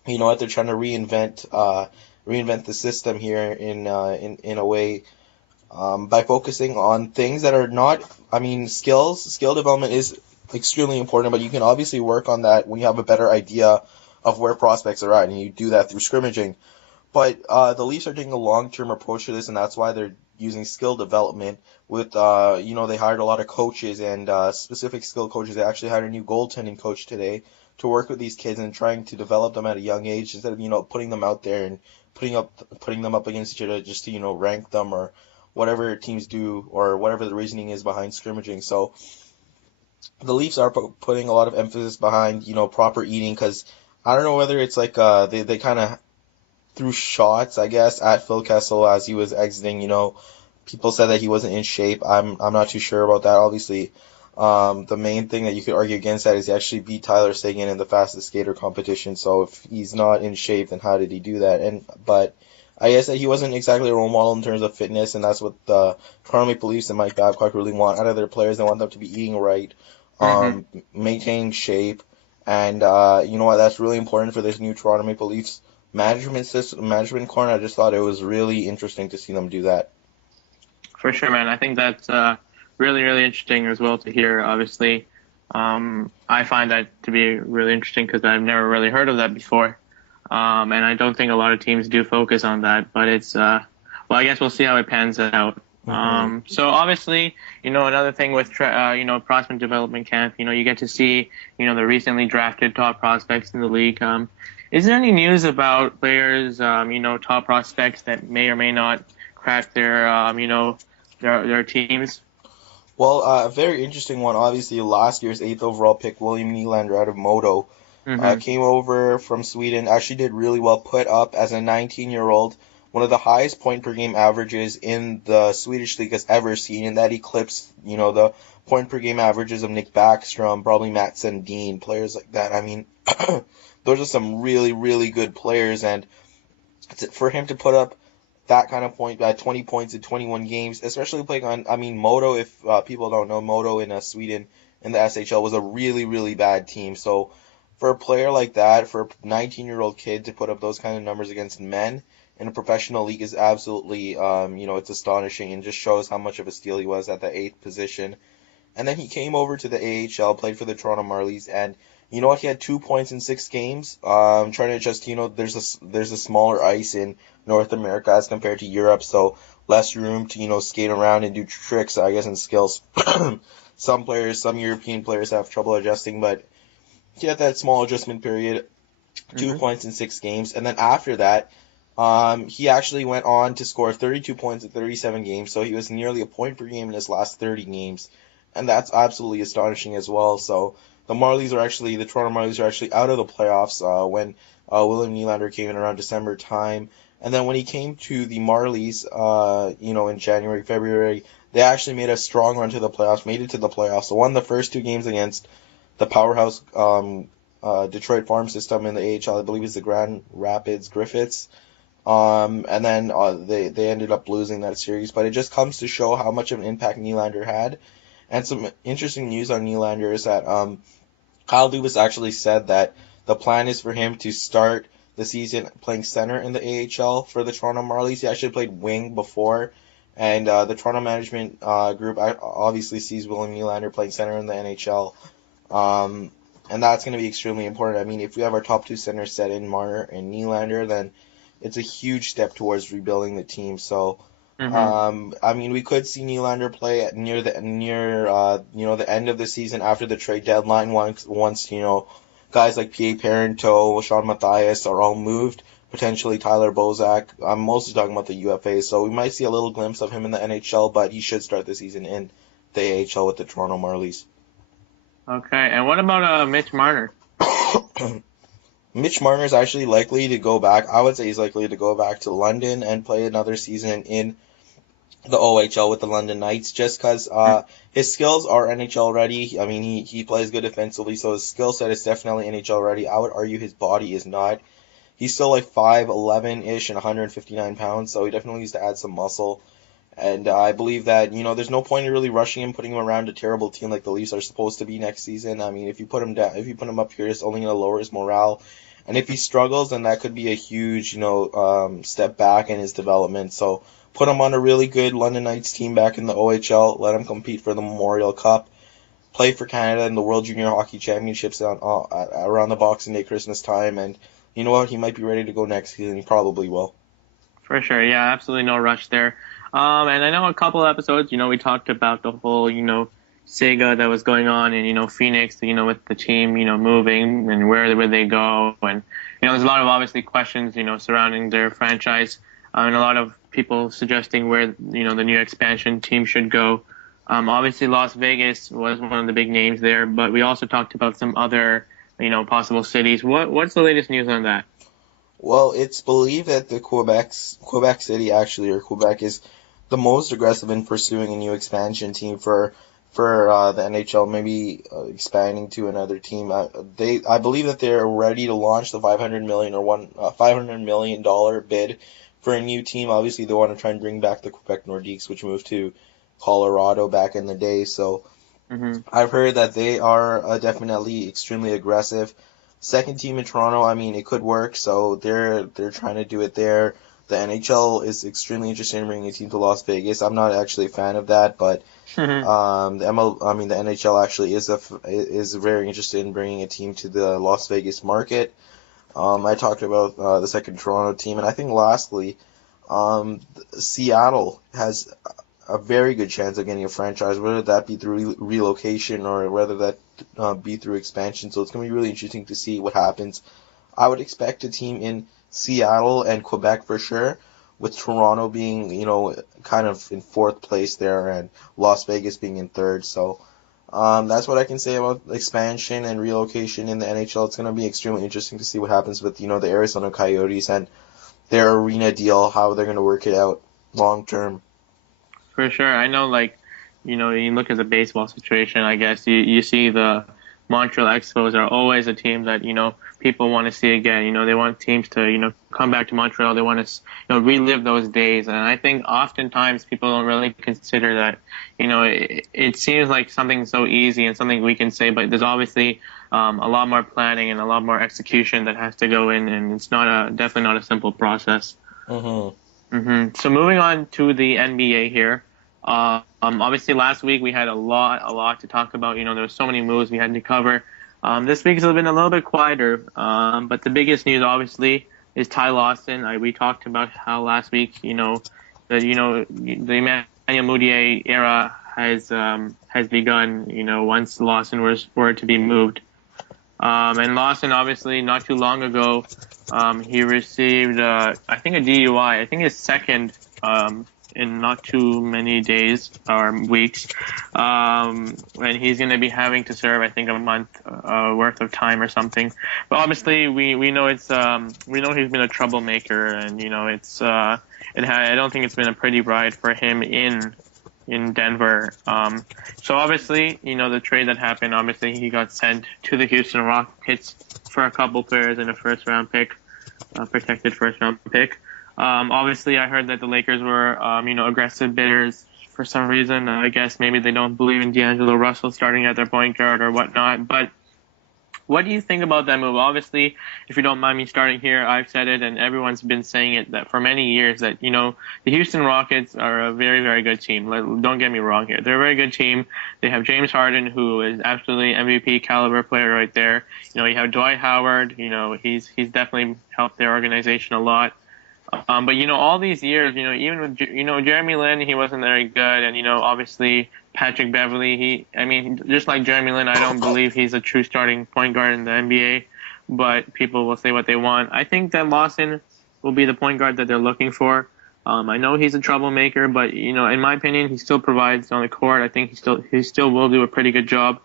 they're trying to reinvent the system here in a way, by focusing on things that are not, skill development is extremely important, but you can obviously work on that when you have a better idea of where prospects are at, and you do that through scrimmaging. But the Leafs are taking a long-term approach to this, and that's why they're using skill development with, they hired a lot of coaches and specific skill coaches. They actually hired a new goaltending coach today to work with these kids and trying to develop them at a young age instead of, putting them out there and putting them up against each other just to, rank them or whatever teams do or whatever the reasoning is behind scrimmaging. So the Leafs are putting a lot of emphasis behind, proper eating because I don't know whether it's like they kind of threw shots, I guess, at Phil Kessel as he was exiting. People said that he wasn't in shape. I'm not too sure about that. Obviously, the main thing that you could argue against that is he actually beat Tyler Seguin in the fastest skater competition. So if he's not in shape, then how did he do that? But I guess that he wasn't exactly a role model in terms of fitness, and that's what the Toronto Maple Leafs and Mike Babcock really want out of their players. They want them to be eating right, maintaining shape, and that's really important for this new Toronto Maple Leafs management core. And I just thought it was really interesting to see them do that. For sure, man. I think that's really, really interesting as well to hear. Obviously, I find that to be really interesting because I've never really heard of that before. And I don't think a lot of teams do focus on that, but well, I guess we'll see how it pans out. Hmm. So obviously, another thing with, prospect development camp, you get to see, the recently drafted top prospects in the league. Is there any news about players, top prospects that may or may not crack their teams? Well, a very interesting one. Obviously, last year's eighth overall pick, William Nylander out of Modo, Mm-hmm. came over from Sweden. Actually, did really well. Put up as a 19-year-old one of the highest point per game averages in the Swedish league has ever seen, and that eclipsed, the point per game averages of Nick Backstrom, probably Matt Sundin, players like that. I mean, those are some really, really good players, and for him to put up that kind of point, 20 points in 21 games, especially playing on, I mean, Modo, if people don't know, Modo in Sweden in the SHL was a really, really bad team. So for a player like that, for a 19-year-old kid to put up those kind of numbers against men in a professional league is absolutely, it's astonishing and just shows how much of a steal he was at the eighth position. And then he came over to the AHL, played for the Toronto Marlies, and you know what? He had 2 points in 6 games. Trying to just, there's a smaller ice in North America as compared to Europe, so less room to, skate around and do tricks, I guess, and skills. Some European players have trouble adjusting, but he had that small adjustment period, two Mm-hmm. points in 6 games, and then after that, he actually went on to score 32 points in 37 games, so he was nearly a point per game in his last 30 games, and that's absolutely astonishing as well. So the Toronto Marlies are actually out of the playoffs when William Nylander came in around December time, and then when he came to the Marlies, in January, February, they actually made a strong run to the playoffs, made it to the playoffs, so won the first 2 games against the powerhouse Detroit farm system in the AHL. I believe it's the Grand Rapids Griffiths. And then they ended up losing that series, but it just comes to show how much of an impact Nylander had. And some interesting news on Nylander is that Kyle Dubas actually said that the plan is for him to start the season playing center in the AHL for the Toronto Marlies. He actually played wing before, and the Toronto management group obviously sees William Nylander playing center in the NHL. Um, and that's going to be extremely important. I mean, if we have our top two centers set in Marner and Nylander, then it's a huge step towards rebuilding the team. So, Mm-hmm. I mean, we could see Nylander play at the end of the season after the trade deadline once guys like P.A. Parenteau, Sean Matthias are all moved. Potentially Tyler Bozak. I'm mostly talking about the UFA, so we might see a little glimpse of him in the NHL, but he should start the season in the AHL with the Toronto Marlies. Okay, and what about Mitch Marner? Mitch Marner is actually likely to go back. I would say he's likely to go back to London and play another season in the OHL with the London Knights, just because his skills are NHL ready. I mean, he plays good defensively, so his skill set is definitely NHL ready. I would argue his body is not. He's still like 5'11-ish and 159 pounds, so he definitely needs to add some muscle. And I believe that, there's no point in really rushing him, putting him around a terrible team like the Leafs are supposed to be next season. I mean, if you put him down, if you put him up here, it's only going to lower his morale. And if he struggles, then that could be a huge, step back in his development. So put him on a really good London Knights team back in the OHL, let him compete for the Memorial Cup, play for Canada in the World Junior Hockey Championships around the Boxing Day, Christmas time, and you know what? He might be ready to go next season. He probably will. For sure, yeah, absolutely no rush there. And I know a couple episodes, we talked about the whole, Sega that was going on in, Phoenix, with the team, moving and where would they go. And, there's a lot of obviously questions, surrounding their franchise, and a lot of people suggesting where, the new expansion team should go. Obviously Las Vegas was one of the big names there, but we also talked about some other, possible cities. What's the latest news on that? Well, it's believed that the Quebec City actually, or Quebec, is the most aggressive in pursuing a new expansion team for the NHL, maybe expanding to another team. I believe that they're ready to launch the $500 million bid for a new team. Obviously, they want to try and bring back the Quebec Nordiques, which moved to Colorado back in the day. So Hmm. I've heard that they are definitely extremely aggressive. Second team in Toronto, I mean, it could work, so they're trying to do it there. the NHL is extremely interested in bringing a team to Las Vegas. I'm not actually a fan of that, but the NHL actually is very interested in bringing a team to the Las Vegas market. I talked about the second Toronto team, and I think lastly, Seattle has a very good chance of getting a franchise, whether that be through relocation or whether that be through expansion. So it's going to be really interesting to see what happens. I would expect a team in Seattle and Quebec for sure, with Toronto being, kind of in fourth place there and Las Vegas being in third. So that's what I can say about expansion and relocation in the NHL. It's going to be extremely interesting to see what happens with, the Arizona Coyotes and their arena deal, how they're going to work it out long term. For sure. I know, you look at the baseball situation, I guess you see the Montreal Expos are always a team that, people want to see again. They want teams to, come back to Montreal. They want to, relive those days. And I think oftentimes people don't really consider that, it seems like something so easy and something we can say, but there's obviously a lot more planning and a lot more execution that has to go in, and it's definitely not a simple process. So moving on to the NBA here. Obviously last week we had a lot to talk about. There were so many moves we had to cover. This week's been a little bit quieter. But the biggest news obviously is Ty Lawson. We talked about how last week, the Emmanuel Mudiay era has begun, once Lawson were to be moved. And Lawson, obviously, not too long ago, he received, I think, a DUI. I think his second in not too many days or weeks. And he's going to be having to serve, I think, a month worth of time or something. But obviously, we know we know he's been a troublemaker, and I don't think it's been a pretty ride for him in Denver. So obviously, the trade that happened, obviously he got sent to the Houston Rockets for a couple players and a first-round pick, protected first-round pick. Obviously, I heard that the Lakers were, aggressive bidders for some reason. I guess maybe they don't believe in DeAngelo Russell starting at their point guard or whatnot. But what do you think about that move? Obviously, if you don't mind me starting here, I've said it and everyone's been saying it that for many years that, the Houston Rockets are a very, very good team. Don't get me wrong here. They're a very good team. They have James Harden, who is absolutely MVP caliber player right there. You have Dwight Howard. He's definitely helped their organization a lot. But all these years, even with Jeremy Lin, he wasn't very good, and obviously Patrick Beverley, just like Jeremy Lin, I don't believe he's a true starting point guard in the NBA, but people will say what they want. I think that Lawson will be the point guard that they're looking for. I know he's a troublemaker, but in my opinion, he still provides on the court. I think he still will do a pretty good job.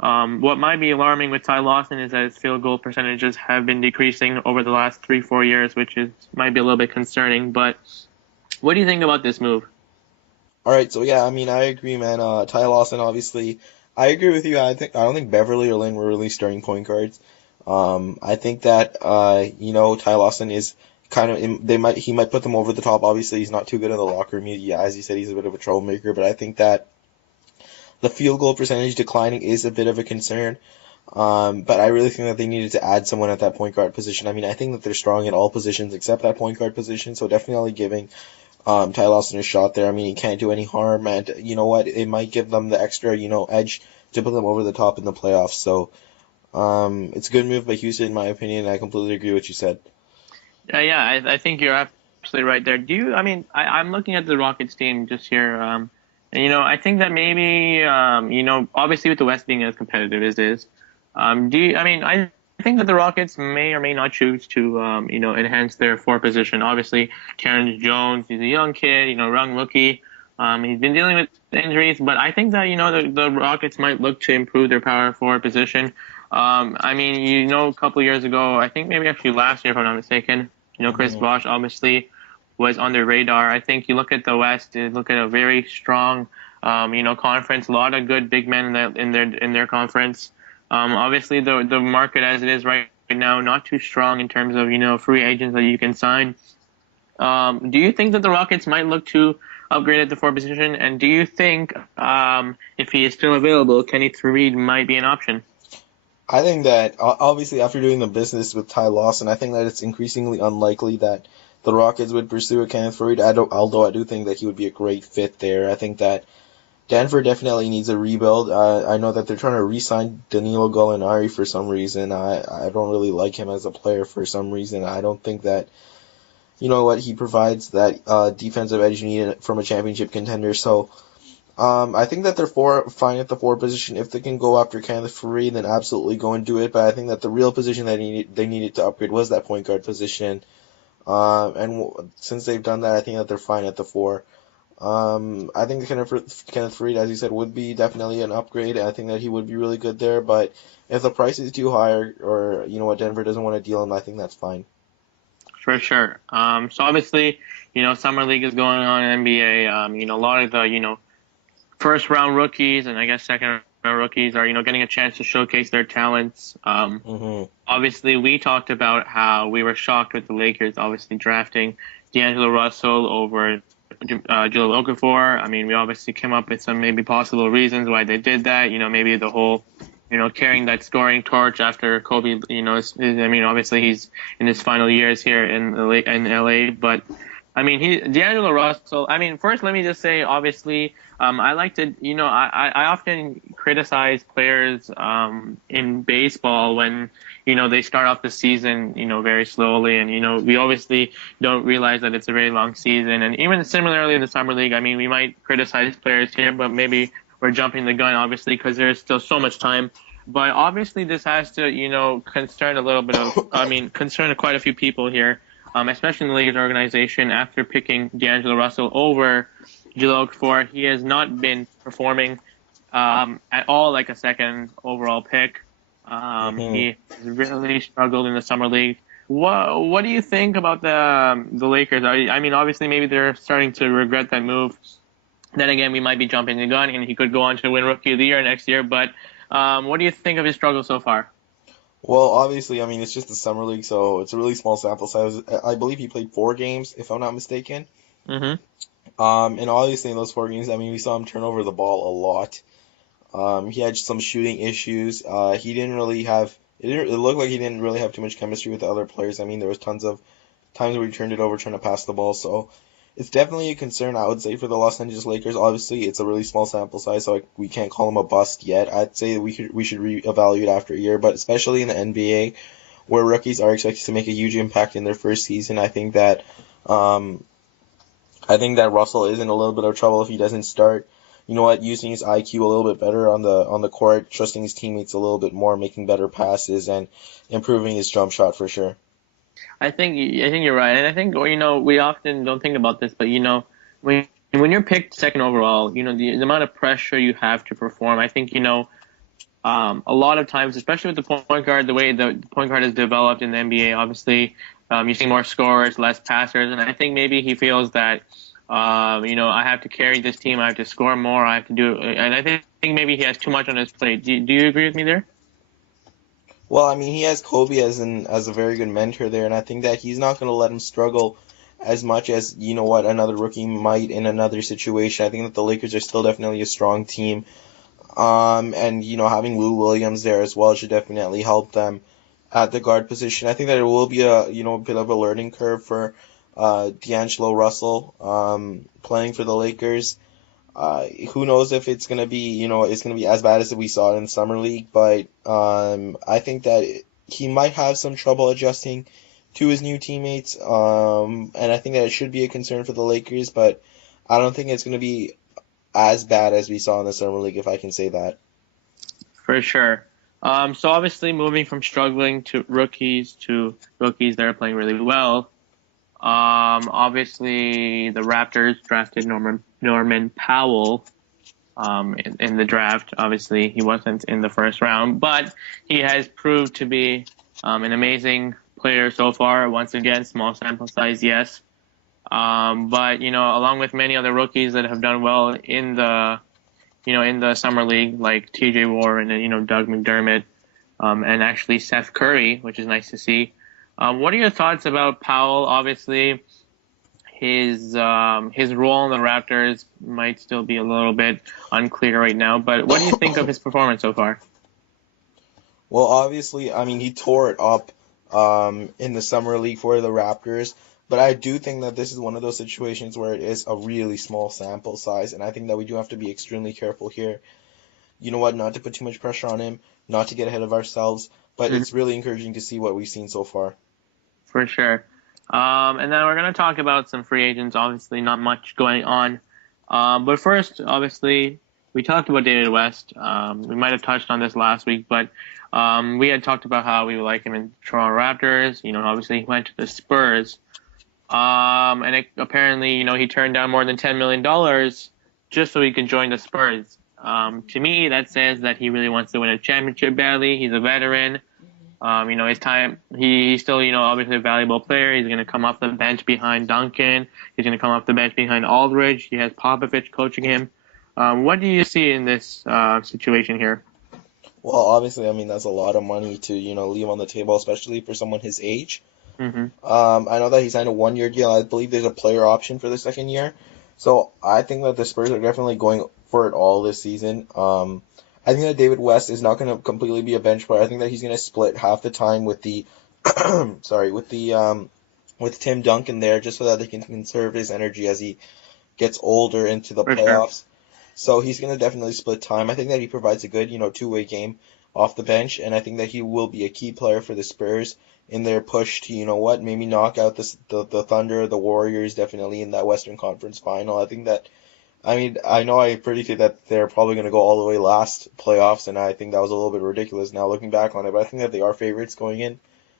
What might be alarming with Ty Lawson is that his field goal percentages have been decreasing over the last 3-4 years, which might be a little bit concerning. But what do you think about this move? All right, so yeah, I agree, man. Ty Lawson, obviously, I agree with you. I don't think Beverly or Lynn were really starting point guards. I think that Ty Lawson is kind of he might put them over the top. Obviously, he's not too good in the locker room. Yeah, as you said, he's a bit of a troublemaker, but I think that the field goal percentage declining is a bit of a concern. But I really think that they needed to add someone at that point guard position. I think that they're strong at all positions except that point guard position, so definitely giving Ty Lawson a shot there. He can't do any harm, and you know what? It might give them the extra, edge to put them over the top in the playoffs. So it's a good move by Houston, in my opinion. I completely agree with what you said. Yeah, I think you're absolutely right there. I'm looking at the Rockets team just here. And, I think that maybe, obviously with the West being as competitive as it is, I think that the Rockets may or may not choose to, enhance their four position. Obviously, Terrence Jones, he's a young kid, young rookie. He's been dealing with injuries, but I think that, the Rockets might look to improve their power forward position. A couple of years ago, I think maybe actually last year, if I'm not mistaken, Chris Bosh obviously was on their radar. I think you look at the West, you look at a very strong, conference, a lot of good big men in their conference. Obviously the market as it is right now, not too strong in terms of, free agents that you can sign. Do you think that the Rockets might look to upgrade at the four position? And do you think, if he is still available, Kenny Reed might be an option? I think that, obviously, after doing the business with Ty Lawson, I think that it's increasingly unlikely that the Rockets would pursue a Kenneth Faried, although I do think that he would be a great fit there. I think that Denver definitely needs a rebuild. I know that they're trying to re-sign Danilo Gallinari for some reason. I don't really like him as a player for some reason. I don't think that, he provides that defensive edge you need from a championship contender. So I think that they're fine at the 4 position. If they can go after Kenneth Faried, then absolutely go and do it. But I think that the real position that they needed to upgrade was that point guard position. Since they've done that, I think that they're fine at the 4. I think Kenneth Faried, as you said, would be definitely an upgrade. I think that he would be really good there. But if the price is too high, or Denver doesn't want to deal him, I think that's fine. For sure. So obviously, summer league is going on in NBA. A lot of the first round rookies and I guess second round rookies are getting a chance to showcase their talents. Obviously, we talked about how we were shocked with the Lakers obviously drafting DeAngelo Russell over Jahlil Okafor. I mean, we obviously came up with some maybe possible reasons why they did that. Maybe the whole, carrying that scoring torch after Kobe. Obviously he's in his final years here in LA, but I mean, DeAngelo Russell. I mean, first let me just say, obviously, I like to, I often criticize players in baseball when they start off the season very slowly, and we obviously don't realize that it's a very long season. And even similarly in the summer league, I mean, we might criticize players here, but maybe we're jumping the gun, obviously, because there's still so much time. But obviously, this has to concern quite a few people here. Especially in the Lakers organization, after picking DeAngelo Russell over Jahlil Okafor, he has not been performing at all like a second overall pick. He has really struggled in the summer league. What do you think about the Lakers? I mean, obviously, maybe they're starting to regret that move. Then again, we might be jumping the gun, and he could go on to win Rookie of the Year next year. But what do you think of his struggle so far? Well, obviously, I mean, it's just the summer league, so it's a really small sample size. I believe he played 4 games, if I'm not mistaken. Mm-hmm. And obviously in those 4 games, I mean, we saw him turn over the ball a lot. He had some shooting issues. He didn't really have. It looked like he didn't really have too much chemistry with the other players. I mean, there was tons of times where he turned it over trying to pass the ball. So it's definitely a concern, I would say, for the Los Angeles Lakers. Obviously, it's a really small sample size, so we can't call him a bust yet. I'd say we should reevaluate after a year, but especially in the NBA, where rookies are expected to make a huge impact in their first season, I think that Russell is in a little bit of trouble if he doesn't start. Using his IQ a little bit better on the court, trusting his teammates a little bit more, making better passes, and improving his jump shot for sure. I think you're right, and I think we often don't think about this, but when you're picked second overall, the amount of pressure you have to perform. I think a lot of times, especially with the point guard, the way the point guard is developed in the NBA, obviously you see more scorers, less passers, and I think maybe he feels that I have to carry this team, I have to score more, I have to do, and I think maybe he has too much on his plate. Do you agree with me there? Well, I mean, he has Kobe as a very good mentor there, and I think that he's not going to let him struggle as much as another rookie might in another situation. I think that the Lakers are still definitely a strong team, and having Lou Williams there as well should definitely help them at the guard position. I think that it will be a bit of a learning curve for DeAngelo Russell playing for the Lakers. Who knows if it's gonna be as bad as we saw in the summer league, but I think that he might have some trouble adjusting to his new teammates, and I think that it should be a concern for the Lakers, but I don't think it's gonna be as bad as we saw in the summer league, if I can say that. For sure. So obviously moving from struggling to rookies that are playing really well. Obviously the Raptors drafted Norman Powell in the draft. Obviously he wasn't in the first round, but he has proved to be an amazing player so far. Once again, small sample size, yes. But along with many other rookies that have done well in the summer league, like T.J. Warren and Doug McDermott, and actually Seth Curry, which is nice to see. What are your thoughts about Powell? Obviously, his role in the Raptors might still be a little bit unclear right now, but what do you think of his performance so far? Well, obviously, I mean, he tore it up in the summer league for the Raptors. But I do think that this is one of those situations where it is a really small sample size, and I think that we do have to be extremely careful here. You know what? Not to put too much pressure on him, not to get ahead of ourselves, but Mhm. it's really encouraging to see what we've seen so far. For sure. And then we're going to talk about some free agents. Obviously, not much going on. But first, obviously, we talked about David West. We might have touched on this last week, but we had talked about how we would like him in Toronto Raptors. Obviously, he went to the Spurs. Apparently, he turned down more than $10 million just so he could join the Spurs. To me, that says that he really wants to win a championship badly. He's a veteran. His time, he's still, obviously a valuable player. He's going to come off the bench behind Duncan. He's going to come off the bench behind Aldridge. He has Popovich coaching him. What do you see in this situation here? Well, obviously, I mean, that's a lot of money to, leave on the table, especially for someone his age. Mm-hmm. I know that he signed a 1 year deal. I believe there's a player option for the second year. So I think that the Spurs are definitely going for it all this season. I think that David West is not going to completely be a bench player. I think that he's going to split half the time with the, sorry, with Tim Duncan there, just so that they can conserve his energy as he gets older into the For sure. playoffs. So he's going to definitely split time. I think that he provides a good, two-way game off the bench, and I think that he will be a key player for the Spurs in their push to, maybe knock out the Thunder, the Warriors, definitely in that Western Conference final. I know I predicted that they're probably going to go all the way last playoffs, and I think that was a little bit ridiculous now looking back on it, but I think that they are favorites going in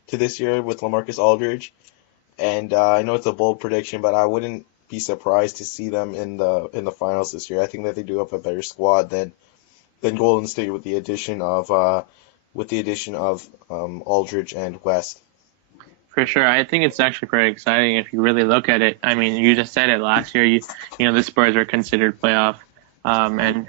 to this year with LaMarcus Aldridge. And I know it's a bold prediction, but I wouldn't be surprised to see them in the finals this year. I think that they do have a better squad than Golden State with the addition of Aldridge and West. For sure. I think it's actually pretty exciting if you really look at it. I mean, you just said it last year. The Spurs were considered playoff, and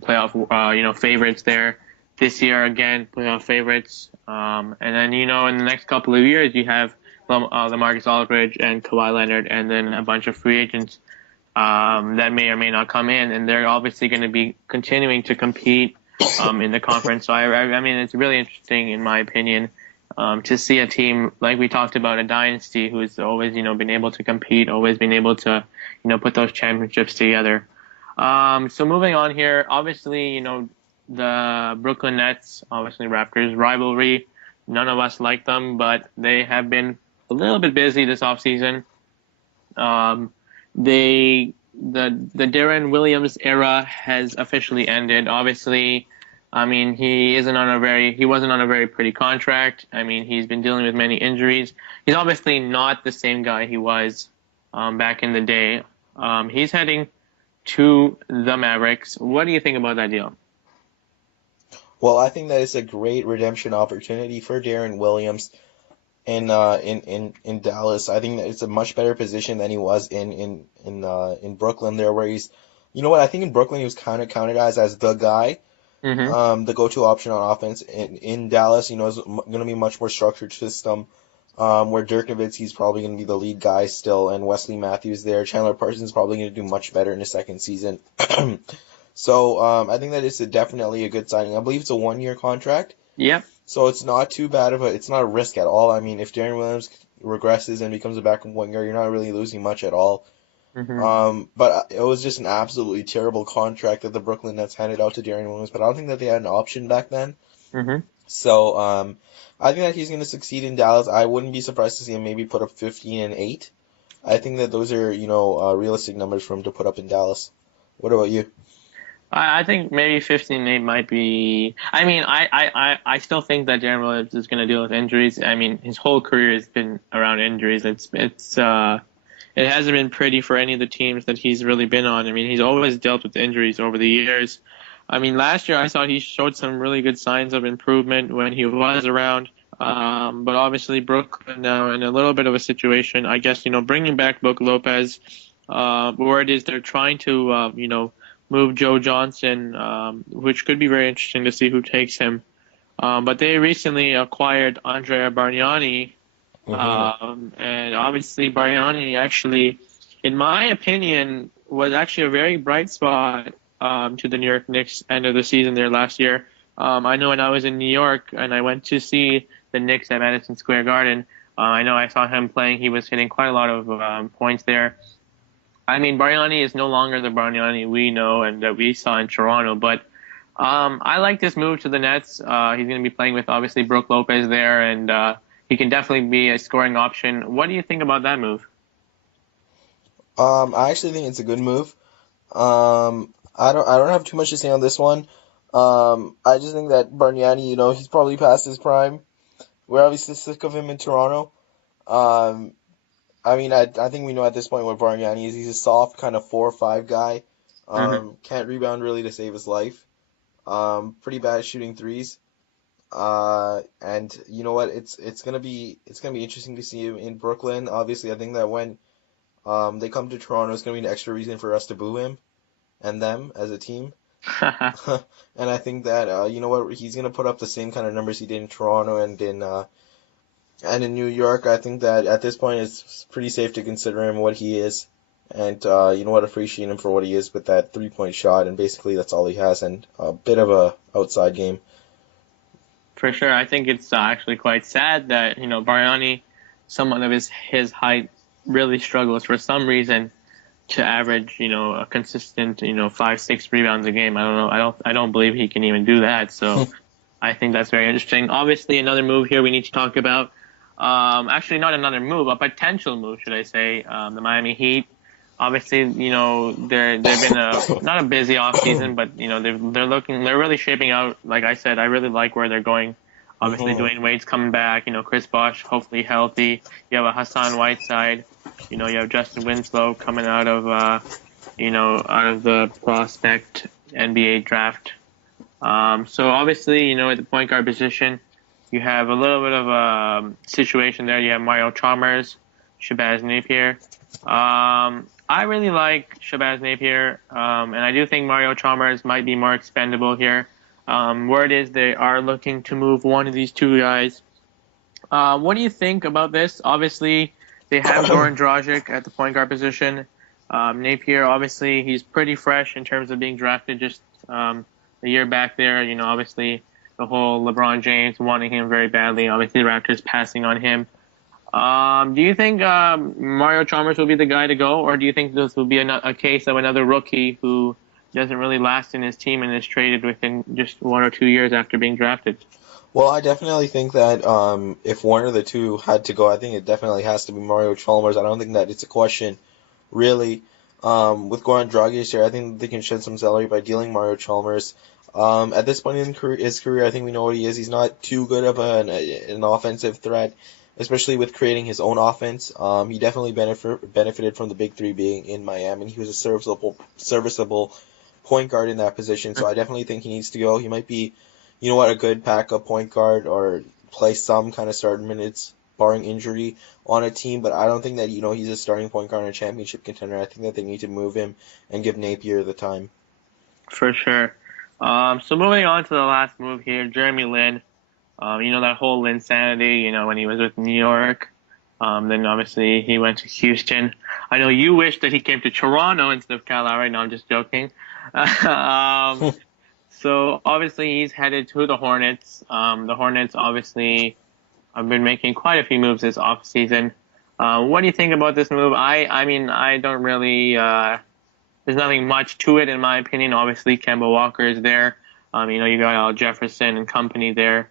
playoff, favorites there. This year again, playoff favorites. And then in the next couple of years, you have LaMarcus Aldridge and Kawhi Leonard, and then a bunch of free agents that may or may not come in, and they're obviously going to be continuing to compete in the conference. So I mean, it's really interesting in my opinion. To see a team like we talked about, a dynasty who's always, been able to compete, always been able to, put those championships together. So moving on here, obviously, the Brooklyn Nets, obviously Raptors rivalry. None of us like them, but they have been a little bit busy this offseason. The Deron Williams era has officially ended. Obviously, I mean, he wasn't on a very pretty contract. I mean, he's been dealing with many injuries. He's obviously not the same guy he was back in the day. He's heading to the Mavericks. What do you think about that deal? Well, I think that it's a great redemption opportunity for Deron Williams in Dallas. I think that it's a much better position than he was in Brooklyn there, where he's, I think in Brooklyn he was kind of counted as the guy. Mm-hmm. The go-to option on offense. In Dallas, is going to be a much more structured system, where Dirk Nowitzki's probably going to be the lead guy still, and Wesley Matthews there. Chandler Parsons is probably going to do much better in his second season. So I think that it's definitely a good signing. I believe it's a 1 year contract. Yep. So it's not too bad it's not a risk at all. I mean, if Deron Williams regresses and becomes a backup winger, you're not really losing much at all. Mm-hmm. But it was just an absolutely terrible contract that the Brooklyn Nets handed out to Deron Williams. But I don't think that they had an option back then. Mm-hmm. So I think that he's going to succeed in Dallas. I wouldn't be surprised to see him maybe put up 15 and 8. I think that those are realistic numbers for him to put up in Dallas. What about you? I think maybe 15-8 might be. I mean, I still think that Deron Williams is going to deal with injuries. I mean, his whole career has been around injuries. It hasn't been pretty for any of the teams that he's really been on. I mean, he's always dealt with injuries over the years. I mean, last year I thought he showed some really good signs of improvement when he was around. But obviously Brooklyn now in a little bit of a situation. I guess, bringing back Brook Lopez. Word is they're trying to, move Joe Johnson, which could be very interesting to see who takes him. But they recently acquired Andrea Bargnani, and obviously Bargnani actually, in my opinion, was actually a very bright spot to the New York Knicks end of the season there last year. I know when I was in New York and I went to see the Knicks at Madison Square Garden, I know I saw him playing. He was hitting quite a lot of points there. I mean, Bargnani is no longer the Bargnani we know and that we saw in Toronto, but I like this move to the Nets. He's going to be playing with obviously Brook Lopez there, and he can definitely be a scoring option. What do you think about that move? I actually think it's a good move. I don't have too much to say on this one. I just think that Bargnani, he's probably past his prime. We're obviously sick of him in Toronto. Um, I mean, I think we know at this point what Bargnani is. He's a soft kind of 4 or 5 guy. Hmm. Can't rebound really to save his life. Pretty bad at shooting threes. And you know what? It's gonna be interesting to see him in Brooklyn. Obviously, I think that when they come to Toronto, it's gonna be an extra reason for us to boo him and them as a team. And I think that you know what? He's gonna put up the same kind of numbers he did in Toronto and in New York. I think that at this point it's pretty safe to consider him what he is, and you know what? Appreciate him for what he is with that 3-point shot, and basically that's all he has, and a bit of a outside game. For sure, I think it's actually quite sad that Bargnani, someone of his height, really struggles for some reason to average a consistent 5-6 rebounds a game. I don't know. I don't believe he can even do that. So I think that's very interesting. Obviously, another move here we need to talk about. Actually, not another move, a potential move, should I say? The Miami Heat. Obviously, they've been not a busy off season, but they're really shaping out. Like I said, I really like where they're going. Obviously, Hmm. Dwayne Wade's coming back. Chris Bosh hopefully healthy. You have a Hassan Whiteside. You have Justin Winslow coming out of the prospect NBA draft. So obviously, at the point guard position, you have a little bit of a situation there. You have Mario Chalmers, Shabazz Napier. I really like Shabazz Napier, and I do think Mario Chalmers might be more expendable here. Word is they are looking to move one of these two guys. What do you think about this? Obviously, they have Goran Dragic at the point guard position. Napier, obviously, he's pretty fresh in terms of being drafted just a year back there. Obviously, the whole LeBron James wanting him very badly. Obviously, the Raptors passing on him. Do you think Mario Chalmers will be the guy to go, or do you think this will be a case of another rookie who doesn't really last in his team and is traded within just 1 or 2 years after being drafted? Well, I definitely think that if one of the two had to go, I think it definitely has to be Mario Chalmers. I don't think that it's a question, really. With Goran Dragic here, I think they can shed some salary by dealing Mario Chalmers. At this point in his career, I think we know what he is. He's not too good of an offensive threat, especially with creating his own offense. He definitely benefited from the big three being in Miami. He was a serviceable point guard in that position, so I definitely think he needs to go. He might be, you know what, a good backup point guard or play some kind of start minutes, barring injury, on a team, but I don't think that, he's a starting point guard and a championship contender. I think that they need to move him and give Napier the time. For sure. So moving on to the last move here, Jeremy Lin. That whole Linsanity, when he was with New York. Then obviously he went to Houston. I know you wish that he came to Toronto instead of Cal right now. I'm just joking. um, so obviously he's headed to the Hornets. The Hornets obviously have been making quite a few moves this offseason. What do you think about this move? I mean, I don't really. There's nothing much to it in my opinion. Obviously, Kemba Walker is there. You got Al Jefferson and company there.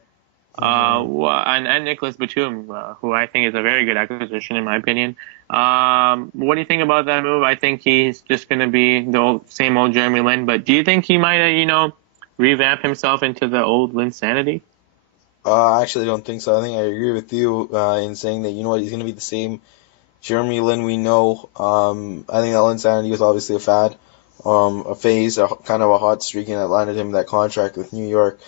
Hmm. And Nicholas Batum, who I think is a very good acquisition in my opinion. What do you think about that move? I think he's just going to be same old Jeremy Lin, but do you think he might, revamp himself into the old Lin sanity? I actually don't think so. I think I agree with you in saying that, you know what, he's going to be the same Jeremy Lin we know. I think that Linsanity was obviously a fad, a phase, kind of a hot streak, and that landed him that contract with New York.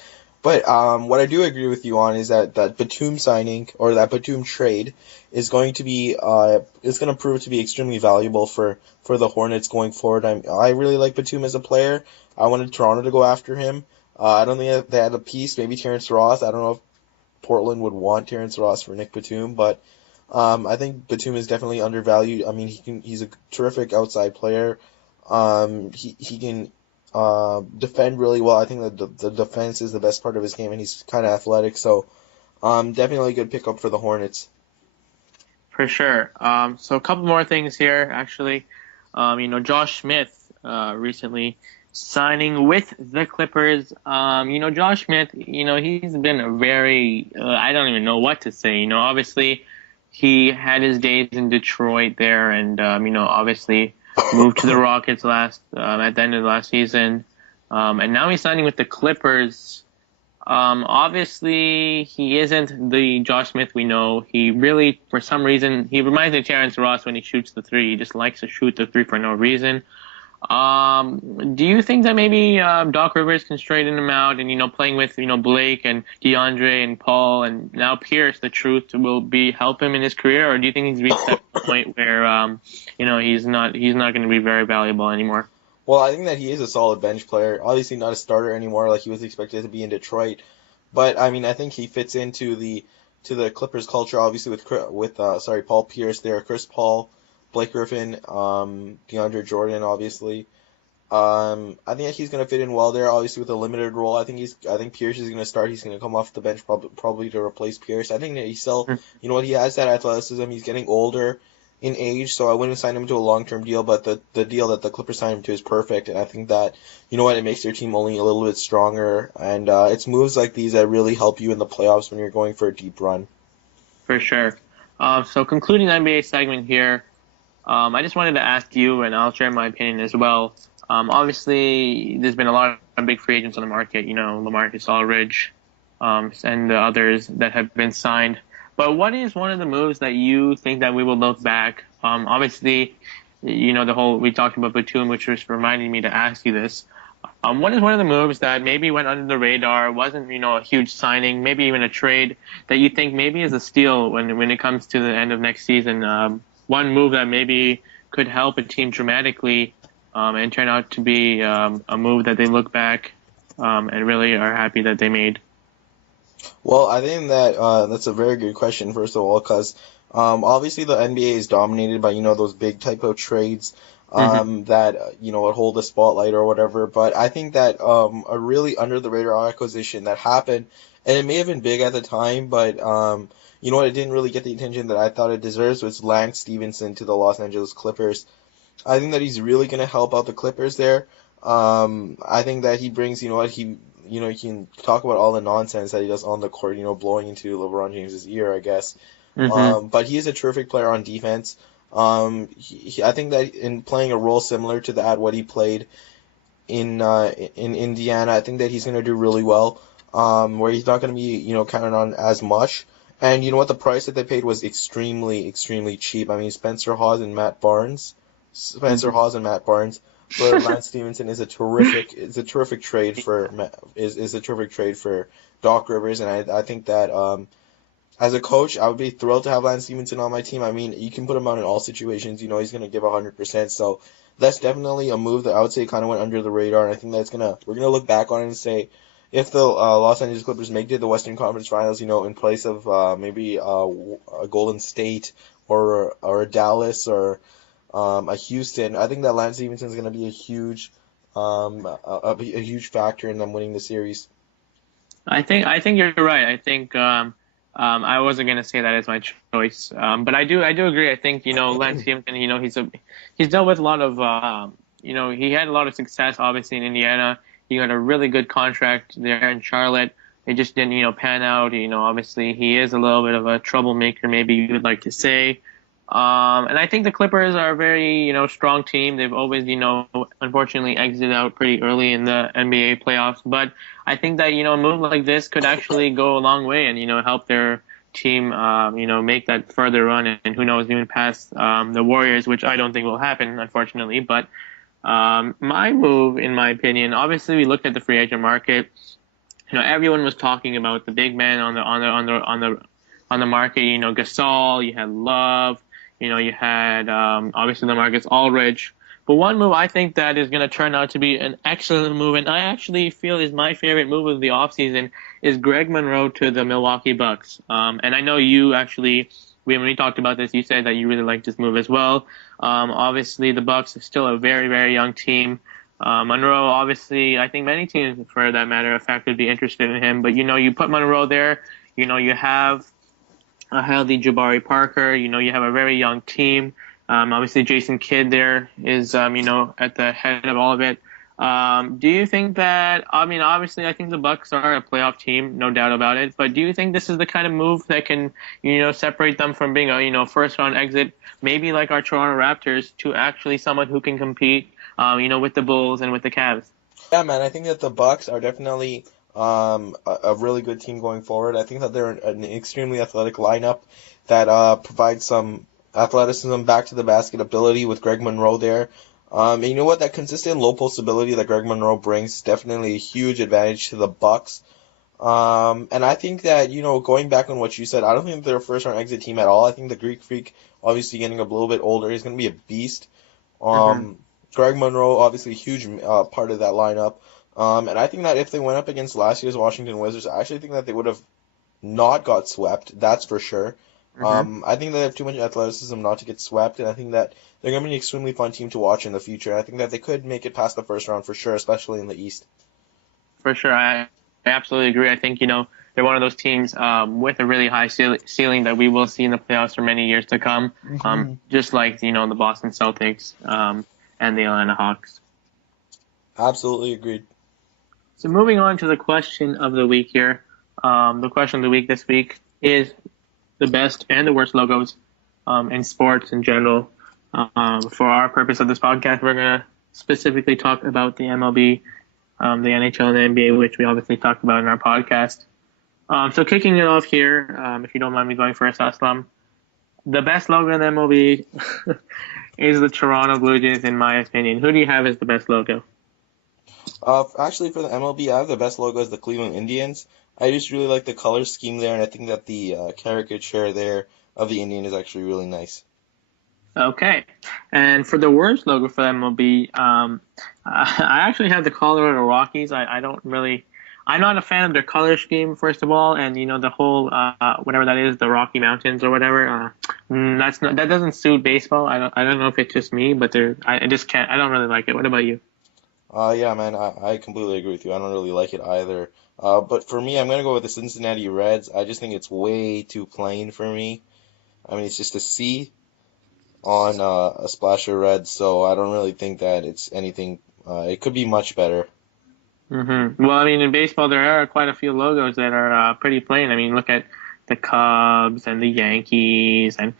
But what I do agree with you on is that Batum signing or that Batum trade is going to prove to be extremely valuable for the Hornets going forward. I really like Batum as a player. I wanted Toronto to go after him. I don't think they had a piece, maybe Terrence Ross. I don't know if Portland would want Terrence Ross for Nick Batum, but I think Batum is definitely undervalued. I mean, he's a terrific outside player. He can defend really well. I think that the defense is the best part of his game, and he's kind of athletic. So definitely a good pickup for the Hornets. For sure. So a couple more things here, actually. Josh Smith recently signing with the Clippers. Josh Smith, he's been a very, I don't even know what to say. Obviously he had his days in Detroit there and, obviously moved to the Rockets at the end of the last season. And now he's signing with the Clippers. Obviously, he isn't the Josh Smith we know. He really, for some reason, he reminds me of Terrence Ross when he shoots the three. He just likes to shoot the three for no reason. Do you think that maybe Doc Rivers can straighten him out and, playing with, Blake and DeAndre and Paul and now Pierce, the truth will be help him in his career? Or do you think he's reached that point where, he's not going to be very valuable anymore? Well, I think that he is a solid bench player. Obviously not a starter anymore like he was expected to be in Detroit. But I mean, I think he fits into the Clippers culture obviously with Paul Pierce there, Chris Paul, Blake Griffin, DeAndre Jordan obviously. I think that he's going to fit in well there obviously with a limited role. I think Pierce is going to start. He's going to come off the bench probably to replace Pierce. I think that he's still, he has that athleticism. He's getting older in age, so I wouldn't sign him to a long-term deal, but the deal that the Clippers signed him to is perfect, and I think that, it makes their team only a little bit stronger, and it's moves like these that really help you in the playoffs when you're going for a deep run. For sure. So concluding the NBA segment here, I just wanted to ask you, and I'll share my opinion as well. Obviously, there's been a lot of big free agents on the market, LaMarcus Aldridge, and the others that have been signed. But what is one of the moves that you think that we will look back? Obviously, we talked about Batum, which was reminding me to ask you this. What is one of the moves that maybe went under the radar, wasn't, a huge signing, maybe even a trade that you think maybe is a steal when it comes to the end of next season? One move that maybe could help a team dramatically and turn out to be a move that they look back and really are happy that they made. Well, I think that that's a very good question, first of all, because obviously the NBA is dominated by, those big type of trades that, would hold the spotlight or whatever. But I think that a really under-the-radar acquisition that happened, and it may have been big at the time, but, it didn't really get the attention that I thought it deserves, was Lance Stevenson to the Los Angeles Clippers. I think that he's really going to help out the Clippers there. I think that he brings, he can talk about all the nonsense that he does on the court, blowing into LeBron James's ear, I guess. But he is a terrific player on defense. I think that in playing a role similar to what he played in Indiana, I think that he's going to do really well. Where he's not going to be, counted on as much. And you know what? The price that they paid was extremely, extremely cheap. I mean, Spencer Hawes and Matt Barnes for Lance Stevenson is a terrific trade for Doc Rivers, and I think that as a coach, I would be thrilled to have Lance Stevenson on my team. I mean, you can put him on in all situations. He's going to give 100%. So that's definitely a move that I would say kind of went under the radar, and I think we're gonna look back on it and say, if the Los Angeles Clippers make it to the Western Conference Finals, in place of maybe a Golden State or a Dallas or a Houston, I think that Lance Stevenson is going to be a huge factor in them winning the series. I think you're right. I think I wasn't going to say that as my choice, but I do agree. I think Lance Stevenson. He's dealt with a lot of he had a lot of success obviously in Indiana. He got a really good contract there in Charlotte. It just didn't pan out. Obviously he is a little bit of a troublemaker, maybe you would like to say. And I think the Clippers are a very, strong team. They've always, unfortunately exited out pretty early in the NBA playoffs. But I think that, a move like this could actually go a long way and, help their team, make that further run and who knows, even past the Warriors, which I don't think will happen, unfortunately. But my move, in my opinion, obviously we looked at the free agent market. Everyone was talking about the big man on the market. Gasol, you had Love. You had obviously LaMarcus Aldridge. But one move I think that is going to turn out to be an excellent move, and I actually feel is my favorite move of the offseason, is Greg Monroe to the Milwaukee Bucks. And I know you actually, when we talked about this, you said that you really liked this move as well. Obviously, the Bucks are still a very, very young team. Monroe, obviously, I think many teams, for that matter of fact, would be interested in him. But, you put Monroe there, you have a healthy Jabari Parker. You have a very young team. Obviously, Jason Kidd there is, at the head of all of it. Do you think that, I mean, obviously, I think the Bucks are a playoff team, no doubt about it. But do you think this is the kind of move that can, separate them from being a, first round exit, maybe like our Toronto Raptors, to actually someone who can compete, with the Bulls and with the Cavs? Yeah, man, I think that the Bucks are definitely a really good team going forward. I think that they're an extremely athletic lineup that provides some athleticism, back to the basket ability with Greg Monroe there. And you know what? That consistent low post ability that Greg Monroe brings is definitely a huge advantage to the Bucks. And I think that, going back on what you said, I don't think they're a first round exit team at all. I think the Greek Freak, obviously getting a little bit older, he's going to be a beast. Mm-hmm. Um, Greg Monroe, obviously a huge part of that lineup. And I think that if they went up against last year's Washington Wizards, I actually think that they would have not got swept. That's for sure. Mm-hmm. I think they have too much athleticism not to get swept, and I think that they're going to be an extremely fun team to watch in the future. And I think that they could make it past the first round for sure, especially in the East. For sure. I absolutely agree. I think, they're one of those teams with a really high ceiling that we will see in the playoffs for many years to come, just like, the Boston Celtics and the Atlanta Hawks. Absolutely agreed. So moving on to the question of the week here. The question of the week this week is the best and the worst logos in sports in general. For our purpose of this podcast, we're going to specifically talk about the MLB, the NHL, and the NBA, which we obviously talked about in our podcast. So kicking it off here, if you don't mind me going first, Aslam, the best logo in the MLB is the Toronto Blue Jays, in my opinion. Who do you have as the best logo? Actually, for the MLB, I have the best logo as the Cleveland Indians. I just really like the color scheme there, and I think that the caricature there of the Indian is actually really nice. Okay. And for the worst logo for the MLB, I actually have the Colorado Rockies. I don't really, I'm not a fan of their color scheme, first of all, and the whole whatever that is, the Rocky Mountains or whatever. That doesn't suit baseball. I don't know if it's just me, but I just can't. I don't really like it. What about you? Yeah, man, I completely agree with you. I don't really like it either. But for me, I'm gonna go with the Cincinnati Reds. I just think it's way too plain for me. I mean, it's just a C on a splash of red, so I don't really think that it's anything. It could be much better. Well, I mean, in baseball, there are quite a few logos that are pretty plain. I mean, look at the Cubs and the Yankees and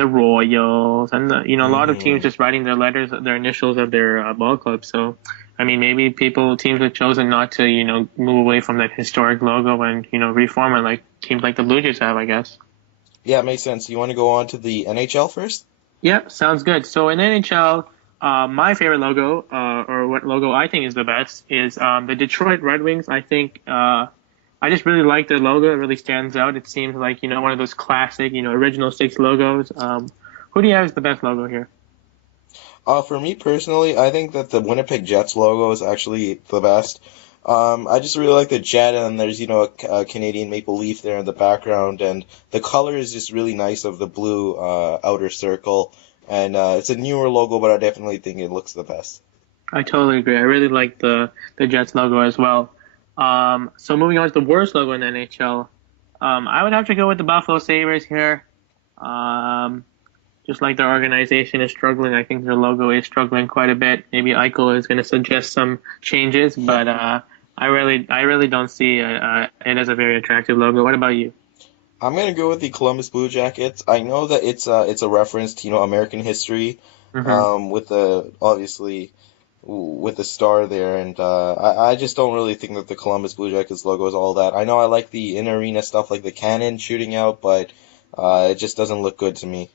the Royals and a lot of teams hmm just writing their letters, their initials of their ball club. So, I mean, maybe teams have chosen not to, move away from that historic logo and, reform it like teams like the Blue Jays have, I guess. Yeah, it makes sense. You want to go on to the NHL first? Yep, sounds good. So in NHL, my favorite logo, or what logo I think is the best, is the Detroit Red Wings. I think I just really like their logo. It really stands out. It seems like one of those classic, original six logos. Who do you have as the best logo here? For me personally, I think that the Winnipeg Jets logo is actually the best. I just really like the jet, and there's a Canadian maple leaf there in the background, and the color is just really nice of the blue outer circle. And it's a newer logo, but I definitely think it looks the best. I totally agree. I really like the Jets logo as well. So moving on to the worst logo in the NHL, I would have to go with the Buffalo Sabres here. Um, just like their organization is struggling, I think their logo is struggling quite a bit. Maybe Eichel is going to suggest some changes, but I really don't see it as a very attractive logo. What about you? I'm gonna go with the Columbus Blue Jackets. I know that it's a reference to American history, Hmm. with the obviously with the star there, and I just don't really think that the Columbus Blue Jackets logo is all that. I know I like the in arena stuff like the cannon shooting out, but it just doesn't look good to me.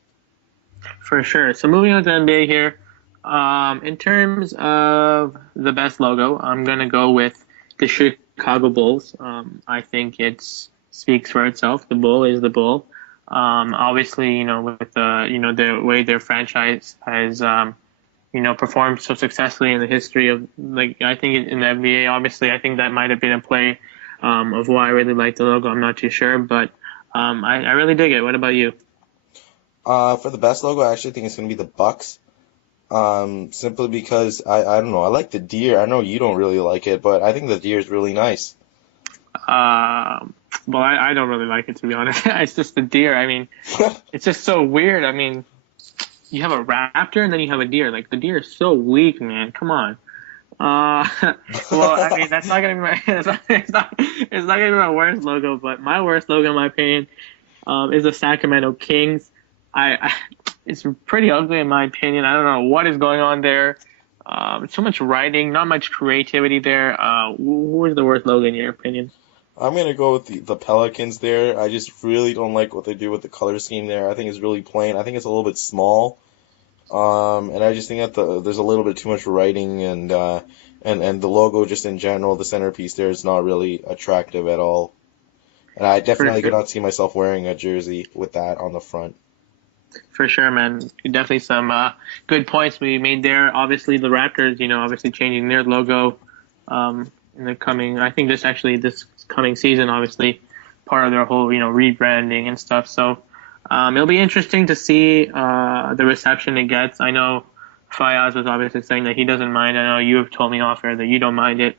For sure. So moving on to NBA here. In terms of the best logo, I'm gonna go with the Chicago Bulls. I think it speaks for itself. The bull is the bull. Obviously, with the way their franchise has performed so successfully in the history of, like, I think in the NBA. Obviously, I think that might have been a play of why I really like the logo. I'm not too sure, but I really dig it. What about you? For the best logo, I actually think it's gonna be the Bucks. Simply because I don't know, I like the deer. I know you don't really like it, but I think the deer is really nice. well, I don't really like it, to be honest. It's just the deer. I mean, it's just so weird. I mean, you have a raptor and then you have a deer. Like, the deer is so weak, man. Come on. Well, I mean, that's not gonna be my it's not gonna be my worst logo, but my worst logo, in my opinion, is the Sacramento Kings. I it's pretty ugly in my opinion. I don't know what is going on there. So much writing, not much creativity there. Who is the worst logo in your opinion? I'm gonna go with the Pelicans there. I just really don't like what they do with the color scheme there. I think it's really plain. I think it's a little bit small. And I just think that there's a little bit too much writing and the logo just in general, the centerpiece there is not really attractive at all. And I definitely could not see myself wearing a jersey with that on the front. For sure, man. Definitely some good points we made there. Obviously, the Raptors, obviously changing their logo in the coming. I think this coming season, obviously, part of their whole rebranding and stuff. So it'll be interesting to see the reception it gets. I know Fayaz was obviously saying that he doesn't mind. I know you have told me off air that you don't mind it.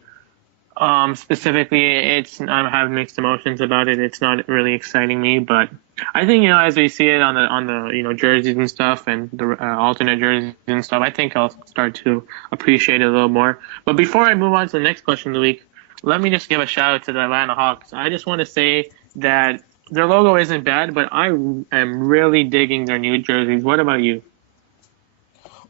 Specifically, I have mixed emotions about it. It's not really exciting me, but I think as we see it on the jerseys and stuff and the alternate jerseys and stuff, I think I'll start to appreciate it a little more. But before I move on to the next question of the week, let me just give a shout out to the Atlanta Hawks. I just want to say that their logo isn't bad, but I am really digging their new jerseys. What about you?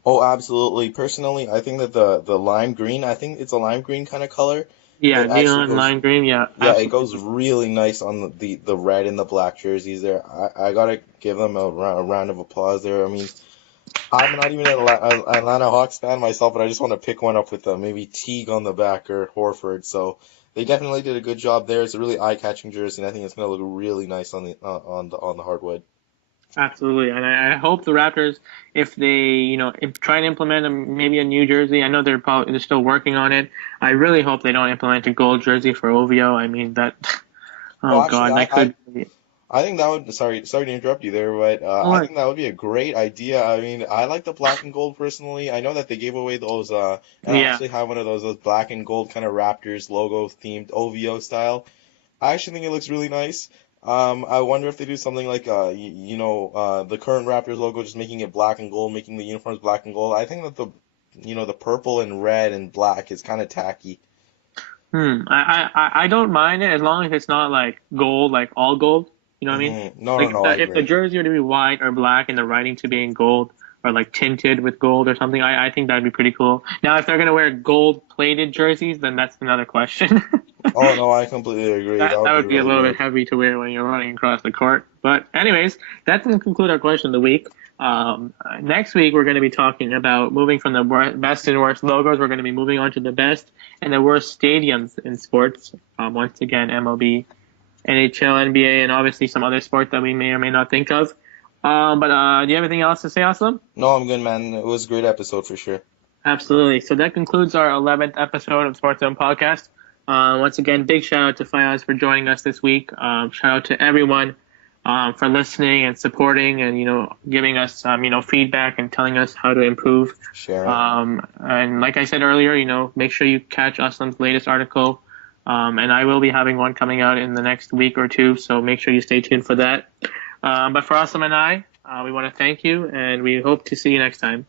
Oh, absolutely. Personally, I think that the lime green, I think it's a lime green kind of color. Yeah, It actually neon lime green. Yeah, yeah, absolutely. it goes really nice on the red and the black jerseys there. I gotta give them a round of applause there. I mean, I'm not even an Atlanta Hawks fan myself, but I just want to pick one up with maybe Teague on the back or Horford. So they definitely did a good job there. It's a really eye-catching jersey, and I think it's gonna look really nice on the hardwood. Absolutely, and I hope the Raptors, if they, try to implement maybe a new jersey. I know they're still working on it. I really hope they don't implement a gold jersey for OVO. I mean that. Well, Oh actually, God, that could. I think that would, sorry to interrupt you there, but I Or think that would be a great idea. I mean, I like the black and gold personally. I know that they gave away those, and I yeah, actually have one of those black and gold kind of Raptors logo themed OVO style. I actually think it looks really nice. I wonder if they do something like, the current Raptors logo, just making it black and gold, making the uniforms black and gold. I think that the purple and red and black is kind of tacky. I don't mind it as long as it's not like gold, like all gold. You know what I mean? No, no, Like no, I if the agree. jersey were to be white or black and the writing to be in gold or like tinted with gold or something, I think that'd be pretty cool. Now, if they're gonna wear gold plated jerseys, then that's another question. Oh, no, I completely agree. That That would be would be a really little bit weird. heavy to wear when you're running across the court. But anyways, that can conclude our question of the week. Next week, we're going to be talking about moving from the best and worst logos. We're going to be moving on to the best and the worst stadiums in sports. Once again, MLB, NHL, NBA, and obviously some other sports that we may or may not think of. But do you have anything else to say, Aslam? No, I'm good, man. It was a great episode for sure. Absolutely. So that concludes our 11th episode of Sports Zone Podcast. Once again, big shout out to Fayaz for joining us this week. Shout out to everyone for listening and supporting and, giving us, feedback and telling us how to improve. Sharing. And like I said earlier, make sure you catch Aslam's latest article. And I will be having one coming out in the next week or two, so make sure you stay tuned for that. But for Aslam and I, we want to thank you, and we hope to see you next time.